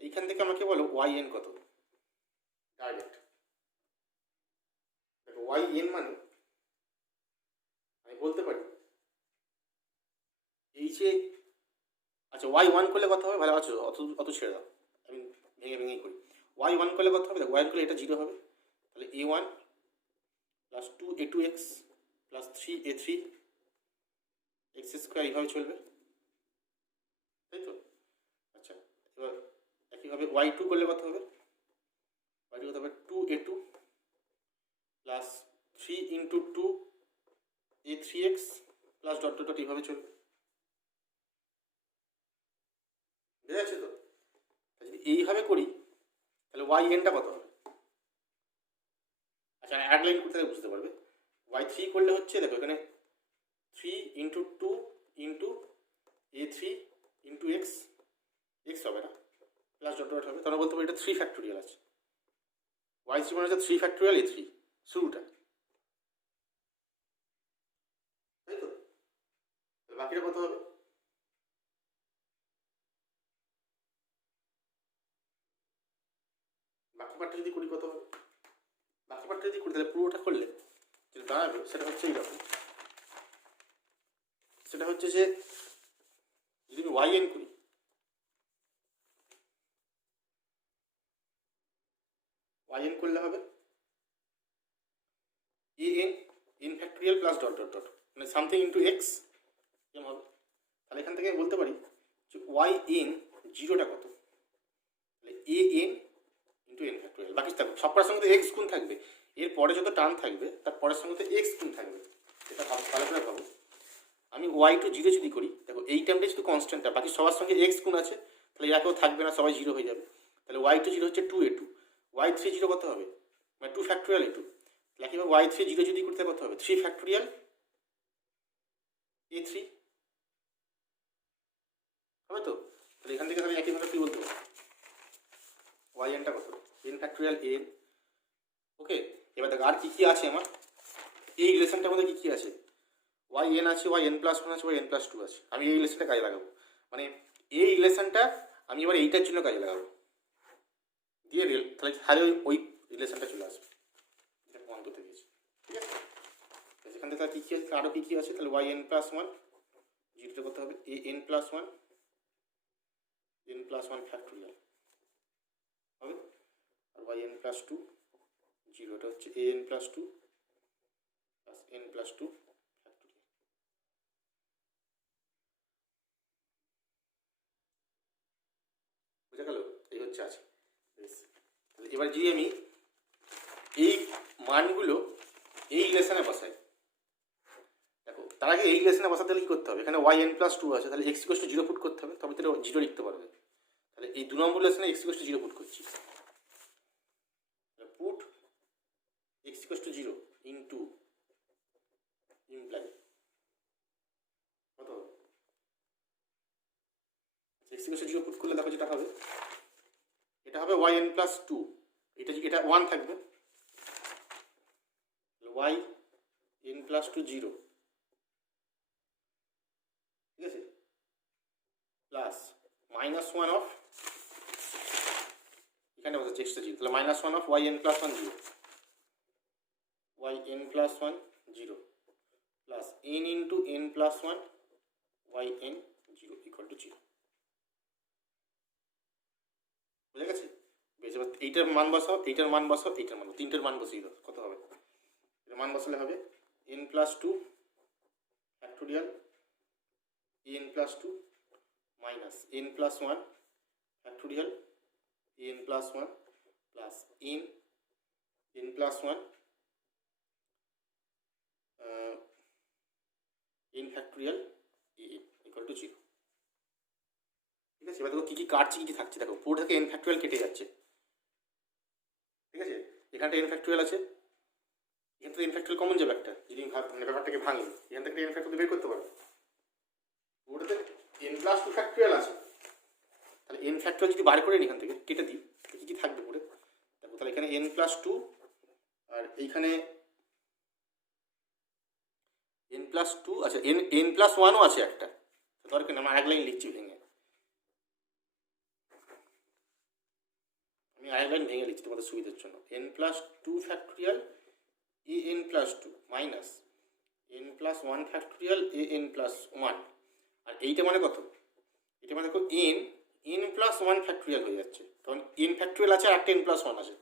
এইখান থেকে আমাকে বলো ওয়াই এন কত, ডাইরেক্ট দেখো ওয়াই এন মানে আমি বলতে পারি এই যে, আচ্ছা ওয়াই ওয়ান করলে কত হবে, ভালো আছো অত অত ছেড়ে দাও, আমি ভেঙে ভেঙেই করি। ওয়াই ওয়ান করলে কত হবে, দেখো ওয়াই করলে এটা 0 হবে, তাহলে a1 plus 2a2x plus 3a3 x square এইভাবে চলবে, তাই তো। আচ্ছা এবার একইভাবে ওয়াই টু করলে কত হবে, ওয়াই টু কত হবে 2a2 plus 3 into 2a3x plus dot dot dot এইভাবে চলবে, বুঝা যাচ্ছে তো। যদি এইভাবে করি তাহলে ওয়াই এনটা কত হবে, আচ্ছা এক লাইন করতে বুঝতে পারবে। ওয়াই থ্রি করলে হচ্ছে দেখো এখানে 3 into 2 into a3 into x, x হবে না প্লাস ডট ডট হবে, তাহলে বলতে পারি এটা 3 ফ্যাক্টোরিয়াল আছে। ওয়াই থ্রি মানে হচ্ছে 3 ফ্যাক্টোরিয়াল a3 শুরুটা, তাই তো। বাকিটা কত হবে, বাকি পার্টটা যদি করি কত হবে, বাকি পার্টটা যদি করি তাহলে পুরোটা করলে যেটা দাঁড়াবে সেটা হচ্ছে এইরকম, সেটা হচ্ছে যে যদি আমি ওয়াই এন করি, ওয়াই এন করলে হবে a N N factorial plus dot dot dot মানে সামথিং ইন্টু এক্স যেমন হবে। তাহলে এখান থেকে বলতে পারি যে ওয়াই এন জিরোটা কত, তাহলে A N into N factorial, বাকি থাকবে সব পরের সঙ্গে এক্স গুণ থাকবে, এর পরে যত টার্ম থাকবে তার পরের সঙ্গে এক্স গুণ থাকবে, এটা ভালো করে ভাবো। আমি ওয়াই টু জিরো যদি করি, দেখো এই টার্মটা শুধু কনস্ট্যান্টটা, বাকি সবার সঙ্গে এক্স গুণ আছে, তাহলে এরা কেউ থাকবে না, সবাই 0 হয়ে যাবে। তাহলে ওয়াই টু জিরো হচ্ছে 2a2, ওয়াই থ্রি জিরো কত হবে, মানে 2 ফ্যাক্টোরিয়াল a2, তাহলে কীভাবে ওয়াই থ্রি জিরো যদি করতে কত হবে 3 ফ্যাক্টোরিয়াল a3 হবে তো। তাহলে এখান থেকে আমি একইভাবে কী বলতে পারি, ওয়াই এনটা কত, এন ফ্যাক্টোরিয়াল এন। ওকে, এবার দেখো আর কী কী আছে আমার এই রিলেশনটার মধ্যে, কী কী আছে, ওয়াই এন আছে, ওয়াই এন প্লাস ওয়ান আছে, ওয়াই এন প্লাস টু আছে। আমি এই রিলেশনটা কাজে লাগাবো, মানে এই রিলেশনটা আমি এবার এইটার জন্য কাজে লাগাবো দিয়ে তাহলে তাহলে ওই রিলেশনটা চলে আসবে, এটা প্রমাণ করতে দিয়েছি। ঠিক আছে, যেখান থেকে কী কী আছে আরও কী কী আছে, তাহলে ওয়াই এন প্লাস ওয়ান জিরোটা করতে হবে a N plus one, n plus one factorial হবে, আর ওয়াই এন প্লাস টু জিরোটা হচ্ছে a N plus two plus n plus two factorial. বুঝা গেল, এই হচ্ছে আছে। তাহলে এবার যদি আমি এই মানগুলো এই রিলেশনে বসাই, দেখো তার আগে এই রিলেশনে বসাতে হলে কী করতে হবে, এখানে ওয়াই এন প্লাস টু আছে, তাহলে এক্স ইকুয়াল টু 0 পুট করতে হবে, তবে তাহলে 0 লিখতে পারবে। তাহলে এই 2 নম্বর রিলেশনে এক্স ইকুয়াল টু 0 পুট করছি, put x equal to 0 into imply কত হবে, এক্স ইকুয়াল টু 0 পুট করলে দেখো যেটা হবে, এটা হবে ওয়াই এন প্লাস টু, এটা 1 থাকবে, ওয়াই এন প্লাস টু 0, ঠিক আছে, প্লাস মাইনাস ওয়ান অফ, এখানে বলছে এক্সট্রা 0, তাহলে minus one of y N plus one 0, y N plus one 0 plus n into n plus one Y n 0 equal to 0। বুঝে গেছে, বেশ। এবার এইটার মান বসাও, এইটার মান বসাও, এইটার মান, তিনটের মান বসিয়ে দাও, কত হবে, এটার মান বসালে হবে n plus two factorial n plus two minus N plus one factorial n plus one plus n plus one n factorial n equal to 0। কী কী কাটছে, কী কী থাকছে দেখো, পুরো থেকে এন ফ্যাক্টোরিয়াল কেটে যাচ্ছে, ঠিক আছে। এখানটা এন ফ্যাক্টোরিয়াল আছে, এখান থেকে এন ফ্যাক্টোরিয়াল কমন যাবে একটা, যদি মানে ব্যাপারটাকে ভাঙি এখান থেকে এন ফ্যাক্টোরিয়াল বের করতে পারবে। পুরোটাতে এন প্লাস টু ফ্যাক্টোরিয়াল আছে, তাহলে এন ফ্যাক্টোরিয়াল যদি বার করে নিই এখান থেকে কেটে দিই, কী কী থাকবে পুরো দেখো। তাহলে এখানে এন প্লাস টু, আর এইখানে এন প্লাস টু, আচ্ছা এন প্লাস ওয়ানও আছে একটা, দরকার না, আমার এক লাইন লিখছি ভেঙে, আমি আরেক লাইন ভেঙে লিখছি তোমাদের সুবিধার জন্য। N plus two factorial A N plus two minus N plus one factorial A N plus one, আর এইটা মানে কত, এটা মানে দেখো এন প্লাস ওয়ান ফ্যাক্টোরিয়াল হয়ে যাচ্ছে, কারণ এন ফ্যাক্টোরিয়াল আছে আর একটা এন প্লাস ওয়ান আছে,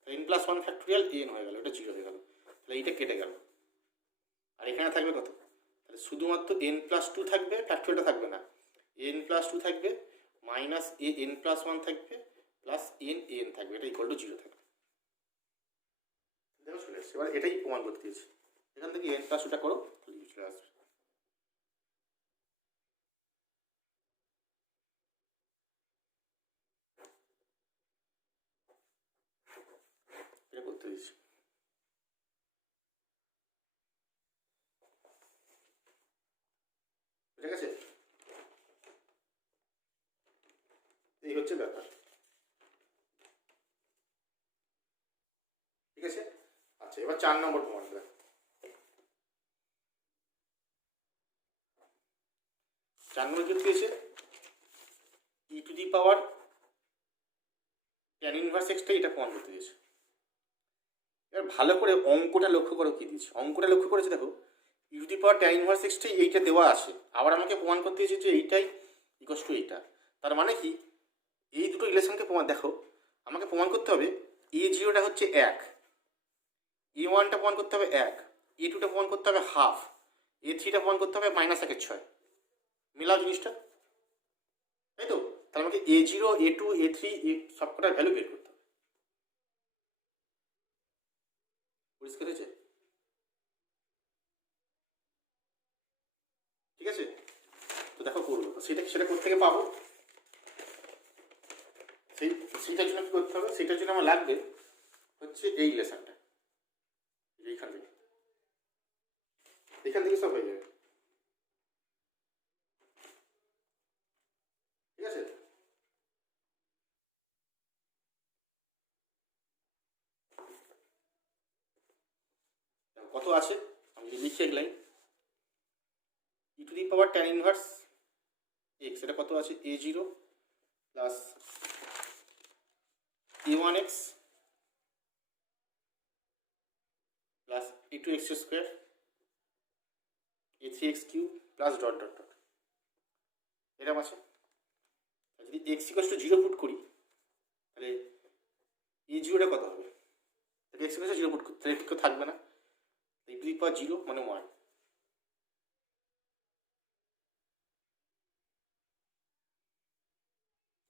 তাহলে N plus one factorial N হয়ে গেল, এটা জিরো হয়ে গেল, তাহলে এইটা কেটে গেল। আর এখানে থাকবে কত, তাহলে শুধুমাত্র এন প্লাস টু থাকবে, ফ্যাক্টোরিয়ালটা থাকবে না, এন প্লাস টু থাকবে minus A N plus one থাকবে প্লাস এন থাকবে, এটা ইকুয়াল টু জিরো থাকবে। দেখো চলে এসছে, এবার এটাই প্রমাণ করতে দিয়েছি, এখান থেকে এন প্লাস টুটা করো তাহলে চলে আসবে। এটা করতে দিয়েছি, ঠিক আছে, এই হচ্ছে ব্যাপার, ঠিক আছে। আচ্ছা এবার 4 নম্বর প্রমাণ দেখ, 4 নম্বর কি দিয়েছে, E to the power tan inverse এক্সটা, এটা প্রমাণ করতে দিয়েছে। এবার ভালো করে অঙ্কটা লক্ষ্য করো, কি দিয়েছে অঙ্কটা লক্ষ্য করেছে দেখো, E to the power tan inverse এক্সটাই এইটা দেওয়া আছে, আবার আমাকে প্রমাণ করতে দিয়েছে যে এইটাই ইকোয়াস টু এইটা, তার মানে কি এই দুটো রিলেশনকে প্রমাণ দেখো, আমাকে প্রমাণ করতে হবে এ জিরোটা হচ্ছে 1, এ ওয়ানটা প্রমাণ করতে হবে 1, এ টুটা প্রমাণ করতে হবে হাফ, এ থ্রিটা প্রমাণ করতে হবে -1/6, মিলাও জিনিসটা, তাই তো। তাহলে আমাকে A zero A two A three সবকটার ভ্যালু বের করতে হবে, পরিষ্কার হয়েছে, ঠিক আছে। তো দেখো করবো সেটা কোথেকে পাবো, সেইটার জন্য কি করতে হবে, সেটার জন্য আমার লাগবে হচ্ছে এই লেসনটা, এখান থেকে সব হয়ে যাবে, ঠিক আছে। কত আছে আমি লিখি এক line, E to the power tan inverse X, এটা কত আছে, A zero plus A one X plus A two X square A three X cube plus dot dot dot, এরকম আছে। যদি X equal to zero put করি তাহলে A জিরোটা কত হবে, X equal to zero put করতে তাহলে কেউ থাকবে না, ই টু দি পাওয়ার জিরো মানে 1,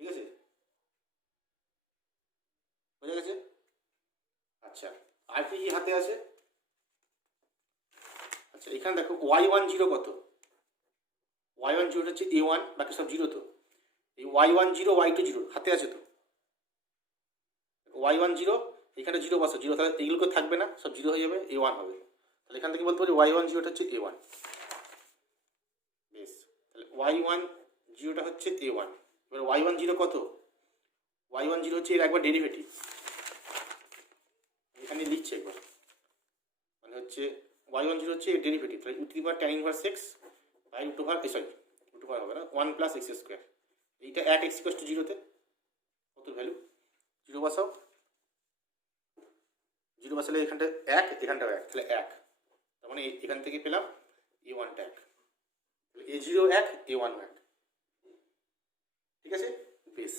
ঠিক আছে, বোঝা গেছে। আচ্ছা আর কি কি হাতে আছে, আচ্ছা এখানে দেখো y10 কত, y10 হচ্ছে a1, বাকি সব জিরো, তো এই y10 y20 হাতে আছে তো, y10 এখানে জিরো বসে, জিরো তাহলে এইগুলো থাকবে না, সব জিরো হয়ে যাবে, a1 হবে, তাহলে এখান থেকে বলতে পারি y10 হচ্ছে a1, বেশ, তাহলে y10টা হচ্ছে a1, এবার y10 কত, y10 হচ্ছে এর একবার ডেরিভেটিভ, এখানে লিখছে একবার, মানে হচ্ছে y10 হচ্ছে এর ডেরিভেটিভ, তাহলে E to the power tan inverse X by root over, sorry root over হবে না, 1 প্লাস এক্স স্কোয়ার, এইটা 1 এক্স ইকুয়াল টু জিরোতে কত ভ্যালু, জিরো বসাও, জিরো বসালে এখানটা 1, এখানটাও 1, তাহলে 1, তার মানে এখান থেকে পেলাম এ ওয়ানটা 1, তাহলে এ জিরো 1 এ ওয়ান 1, ঠিক আছে, বেশ।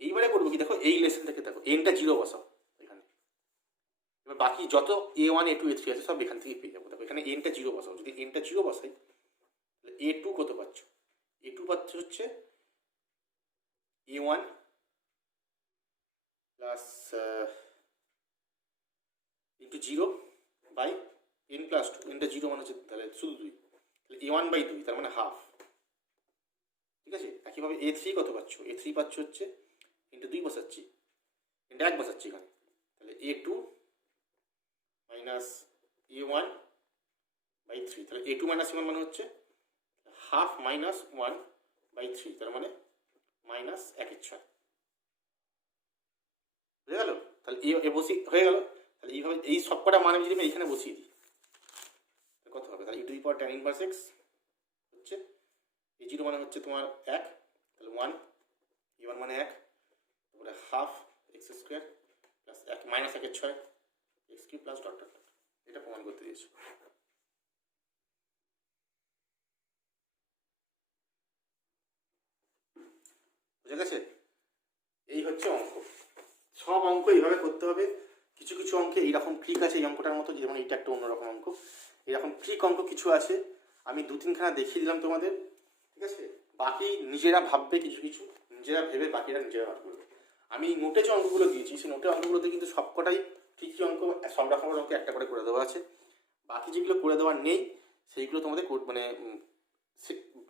এইবারে করবো কি দেখো, এই লেসন থেকে দেখো এনটা জিরো বসাও এখানে, এবার বাকি যত a1 a2 a3 আছে সব এখান থেকে পেয়ে যাবো, দেখো এখানে এনটা জিরো বসাও, যদি এনটা জিরো বসাই তাহলে a2 কত পাচ্ছ, a2 পাচ্ছ হচ্ছে a1 plus into zero by N plus two, এনটা জিরো মানে হচ্ছে তাহলে শুধু 2, তাহলে a1/2 তার মানে হাফ, ঠিক আছে। একইভাবে A3 কত পাচ্ছ, A3 পাচ্ছ হচ্ছে ইন্টু 2 বসাচ্ছি, ইন্টু 1 বসাচ্ছি এখানে, তাহলে A2 মাইনাস A1 বাই 3, তাহলে A2 মাইনাস A1 মানে হচ্ছে হাফ মাইনাস 1/3, তার মানে মাইনাস 1/6 হয়ে গেল। তাহলে এ বসি হয়ে গেল। তাহলে এইভাবে এই সবকটা মান আমি যদি আমি এইখানে বসিয়ে দিই কত হবে, তাহলে e⁻tan ইনভার্স x হচ্ছে A0 মানে হচ্ছে তোমার 1, তাহলে 1, A1 মানে 1, তারপরে half x² plus 1 minus 1/6 x³ plus dot dot. এটা প্রমাণ করতে দিয়েছি। বুঝে গেছে? এই হচ্ছে অঙ্ক। সব অঙ্ক এইভাবে করতে হবে। কিছু কিছু অঙ্কে এইরকম ট্রিক আছে এই অঙ্কটার মতো, যেমন এইটা একটা অন্যরকম অঙ্ক। এরকম ট্রিক অঙ্ক কিছু আছে, আমি 2-3খানা দেখিয়ে দিলাম তোমাদের, ঠিক আছে। বাকি নিজেরা ভাববে, কিছু কিছু নিজেরা ভেবে বাকিরা নিজেরা বার করবে। আমি নোটে যে অঙ্কগুলো দিয়েছি সেই নোটের অঙ্কগুলোতে কিন্তু সবকটাই ঠিকই অঙ্ক, সব রকমের অঙ্ক একটা করে করে দেওয়া আছে। বাকি যেগুলো করে দেওয়ার নেই সেইগুলো তোমাদের মানে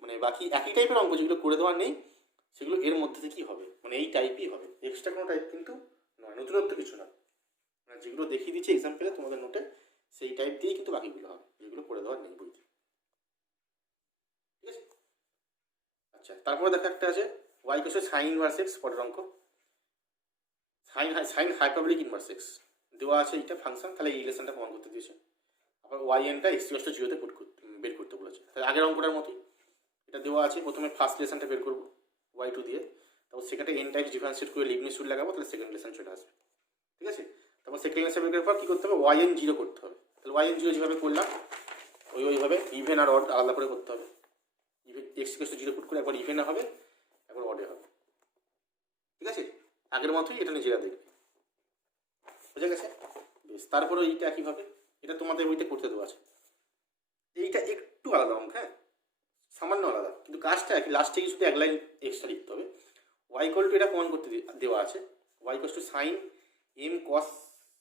মানে বাকি একই টাইপের অঙ্ক যেগুলো করে দেওয়ার নেই সেগুলো এর মধ্যে থেকেই হবে, মানে এই টাইপই হবে, এক্সট্রা কোনো টাইপ কিন্তু নয়, নতুনত্ব কিছু নয়। মানে যেগুলো দেখিয়ে দিচ্ছি এক্সাম্পলে তোমাদের নোটে সেই টাইপ দিয়েই কিন্তু বাকিগুলো হবে, যেগুলো করে দেওয়ার নেই বইতে, ঠিক আছে। আচ্ছা, তারপরে দেখো একটা আছে y = sin ইনভার্স x, পরের অঙ্ক সাইন হাইপারবোলিক ইনভার্স x দেওয়া আছে, এইটা ফাংশন, তাহলে এই রিলেশনটা প্রমাণ করতে দিয়েছে। আবার y(n)টা x = 0-তে বের করতে বলেছে। তাহলে আগের অঙ্কটার মতোই এটা দেওয়া আছে। প্রথমে ফার্স্ট রিলেশনটা বের করবো y2 দিয়ে, তারপর সেখানে n টাইমস ডিফারেন্সিয়েট করে লিবনিটজ রুল লাগাবো, তাহলে সেকেন্ড রিলেশন চলে আসবে, ঠিক আছে। তারপর সেকেন্ড রিলেশন বের করার পর কী করতে হবে, yn 0 করতে হবে। তাহলে yn 0 যেভাবে করলাম ওইভাবে ইভেন আর অড আলাদা করে করতে হবে। ইভেন x = 0 পুট করে একবার ইভেনে হবে, একবার অডে হবে, ঠিক আছে। আগের মতোই এটা নিজেরা দেখবে, বুঝে গেছে? বেশ, তারপরে এইটা একইভাবে, এটা তোমাদের বইতে করতে দেওয়া আছে। এইটা একটু আলাদা অঙ্ক, হ্যাঁ সামান্য আলাদা, কিন্তু কাজটা একই, লাস্টে শুধু এক লাইন এক্সট্রা লিখতে হবে। y = এটা প্রমাণ করতে দেওয়া আছে, y = sin m cos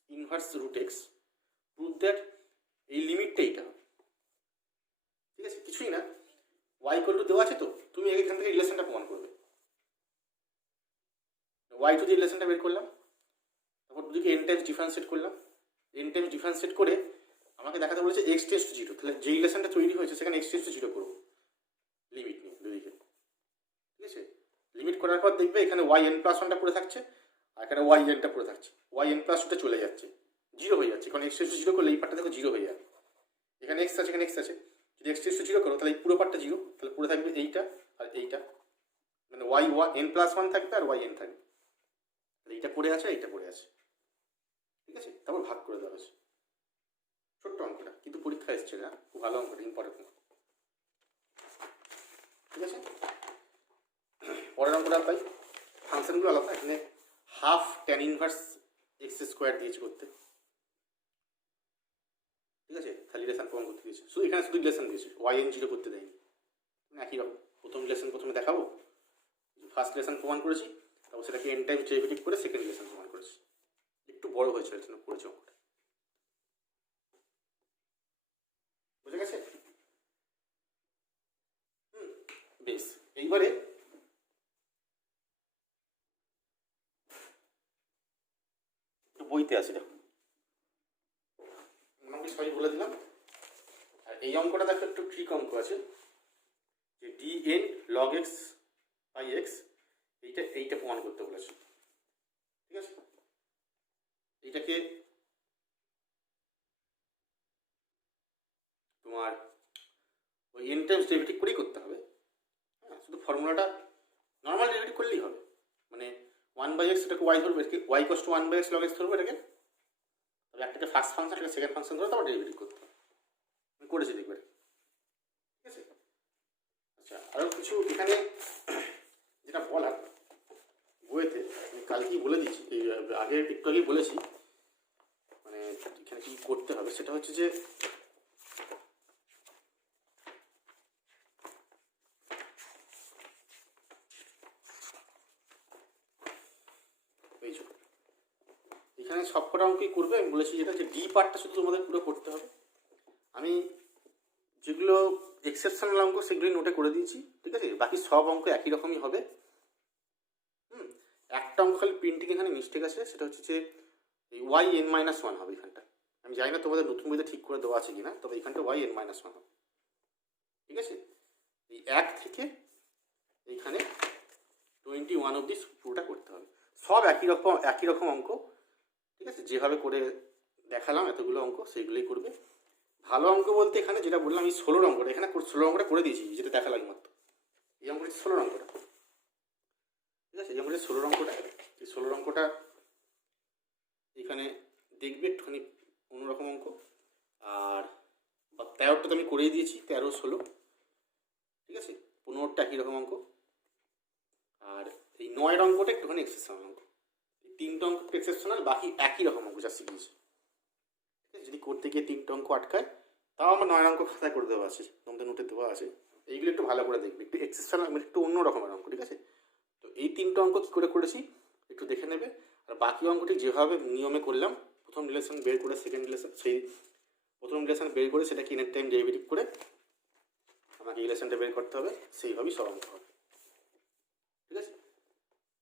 inverse root x, prove that এই লিমিটটা এইটা হবে, ঠিক আছে। কিছুই না, y = দেওয়া আছে, তো তুমি এখান থেকে রিলেশনটা প্রমাণ করবে। y2 দিয়ে রিলেশনটা বের করলাম, তারপর দুদিকে n টাইমস ডিফারেন্সিয়েট করলাম, n টাইমস ডিফারেন্সিয়েট করে আমাকে দেখাতে বলেছে x → 0, তাহলে যে রিলেশনটা তৈরি হয়েছে সেখানে x → 0 করবো, লিমিট নিয়ে দুদিকে, ঠিক আছে। লিমিট করার পর দেখবে এখানে yn+1টা পড়ে থাকছে, আর এখানে yn টা পড়ে থাকছে, yn+2টা চলে যাচ্ছে, 0 হয়ে যাচ্ছে, কারণ x → 0 করলে এই পার্টটা দেখো 0 হয়ে যাবে। এখানে x আছে, এখানে x আছে, যদি x → 0 করো তাহলে এই পুরো পার্টটা 0, তাহলে পড়ে থাকবে এইটা আর এইটা, মানে yn+1 থাকবে আর yn থাকবে, তাহলে এইটা পড়ে আছে, এইটা পড়ে আছে, ঠিক আছে। তারপর ভাগ করে দেওয়া আছে। ছোট্ট অঙ্কটা কিন্তু পরীক্ষা এসছে না, খুব ভালো অঙ্কটা, ইম্পর্টেন্ট অঙ্ক, ঠিক আছে। পরের অঙ্কটা পাই, ফাংশনগুলো আলাদা, এখানে হাফ tan ইনভার্স x² দিয়েছে করতে, ঠিক আছে। তাহলে রিলেশন প্রমাণ করতে দিয়েছে, শুধু এখানে শুধু রিলেশন দিয়েছে, yn 0 করতে দেয়নি, একই রকম। প্রথম রিলেশন প্রথমে দেখাবো, ফার্স্ট রিলেশন প্রমাণ করেছি, তারপর সেটাকে n টাইমস ডেরিভেটিভ করে সেকেন্ড রিলেশন প্রমাণ করেছি। একটু বড় হয়েছে এর জন্য করেছি অঙ্কটা, বুঝে গেছে? বেশ, এইবারে বইতে আছে, দেখো আমি সবই বলে দিলাম। আর এই অঙ্কটা দেখো একটু ট্রিক অঙ্ক আছে, যে dn log x by x, এইটা প্রমাণ করতে বলেছে, ঠিক আছে। এইটাকে তোমার ওই n টাইমস ডেরিভেটিভ করেই করতে হবে, হ্যাঁ। শুধু ফর্মুলাটা নর্মাল ডেরিভেটিভ করলেই হবে, মানে 1/x এটাকে y ধরবে, y = 1/x log x ধরবো এটাকে, তবে একটাকে ফার্স্ট ফাংশন, একটা সেকেন্ড ফাংশন ধরে তারপর ডেরিভেটিভ করতে হবে, আমি করেছি দেখবে, ঠিক আছে। আচ্ছা, আরও কিছু এখানে যেটা বলার বইয়েতে আমি কালকেই বলে দিচ্ছি, এই আগে একটু আগেই বলেছি, মানে এখানে কী করতে হবে সেটা হচ্ছে যে এখানে সবকটা অঙ্কই করবে, আমি বলেছি যেটা, যে ডি পার্টটা শুধু তোমাদের পুরো করতে হবে। আমি যেগুলো এক্সেপশনাল অঙ্ক সেগুলোই নোটে করে দিয়েছি, ঠিক আছে। বাকি সব অঙ্ক একই রকমই হবে। একটা অঙ্ক খালি প্রিন্টিং এখানে মিস্টেক আছে, সেটা হচ্ছে যে এই yn-1 হবে এখানটা। আমি জানি না তোমাদের নতুন বইতে ঠিক করে দেওয়া আছে কিনা, তবে এখানটা yn-1 হবে, ঠিক আছে। এই 1 থেকে এইখানে 21 অবধি পুরোটা করতে হবে। সব একই রকম অঙ্ক, ঠিক আছে। যেভাবে করে দেখালাম এতগুলো অঙ্ক সেইগুলোই করবে। ভালো অঙ্ক বলতে এখানে যেটা বললাম এই 16 অঙ্কটা, এখানে 16 অঙ্কটা করে দিয়েছি, যেটা দেখালাম মাত্র। এই অঙ্কটি 16 অঙ্কটা, ঠিক আছে। এই অঙ্কটি 16 অঙ্কটা, এই 16 অঙ্কটা এখানে দেখবে একটুখানি অন্যরকম অঙ্ক। আর 13টা তো আমি করেই দিয়েছি, 13, 16, ঠিক আছে। 15টা একই রকম অঙ্ক। আর এই 9 অঙ্কটা একটুখানি এক্সেপশনাল অঙ্ক। এই 3টে অঙ্ক এক্সেপশনাল, বাকি একই রকম অঙ্ক যা শিখিয়েছি, ঠিক আছে। যদি করতে গিয়ে 3টে অঙ্ক আটকায় তাও আমার 9 অঙ্ক খাতায় করে দেওয়া আছে, তোমাদের নোটে দেওয়া আছে। এইগুলো একটু ভালো করে দেখবে, একটু এক্সেপশনাল, একটু অন্য রকমের অঙ্ক, ঠিক আছে। তো এই 3টে অঙ্ক কী করে করেছি একটু দেখে নেবে। আর বাকি অঙ্কটি যেভাবে নিয়মে করলাম, প্রথম রিলেশন বের করে সেকেন্ড রিলেশন, সেই প্রথম রিলেশন বের করে সেটাকে ইনের টাইম ডেরিভেটিভ করে আমাকে রিলেশনটা বের করতে হবে, সেইভাবেই সব অঙ্ক হবে, ঠিক আছে।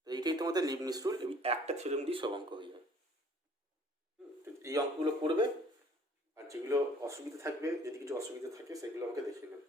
তো এইটাই তোমাদের লিবনিজ রুল, এই একটা থিওরেম দিয়ে সব অঙ্ক হয়ে যাবে। এই অঙ্কগুলো করবে, আর যেগুলো অসুবিধা থাকবে, যদি কিছু অসুবিধা থাকে সেগুলো আমাকে দেখিয়ে নেবে।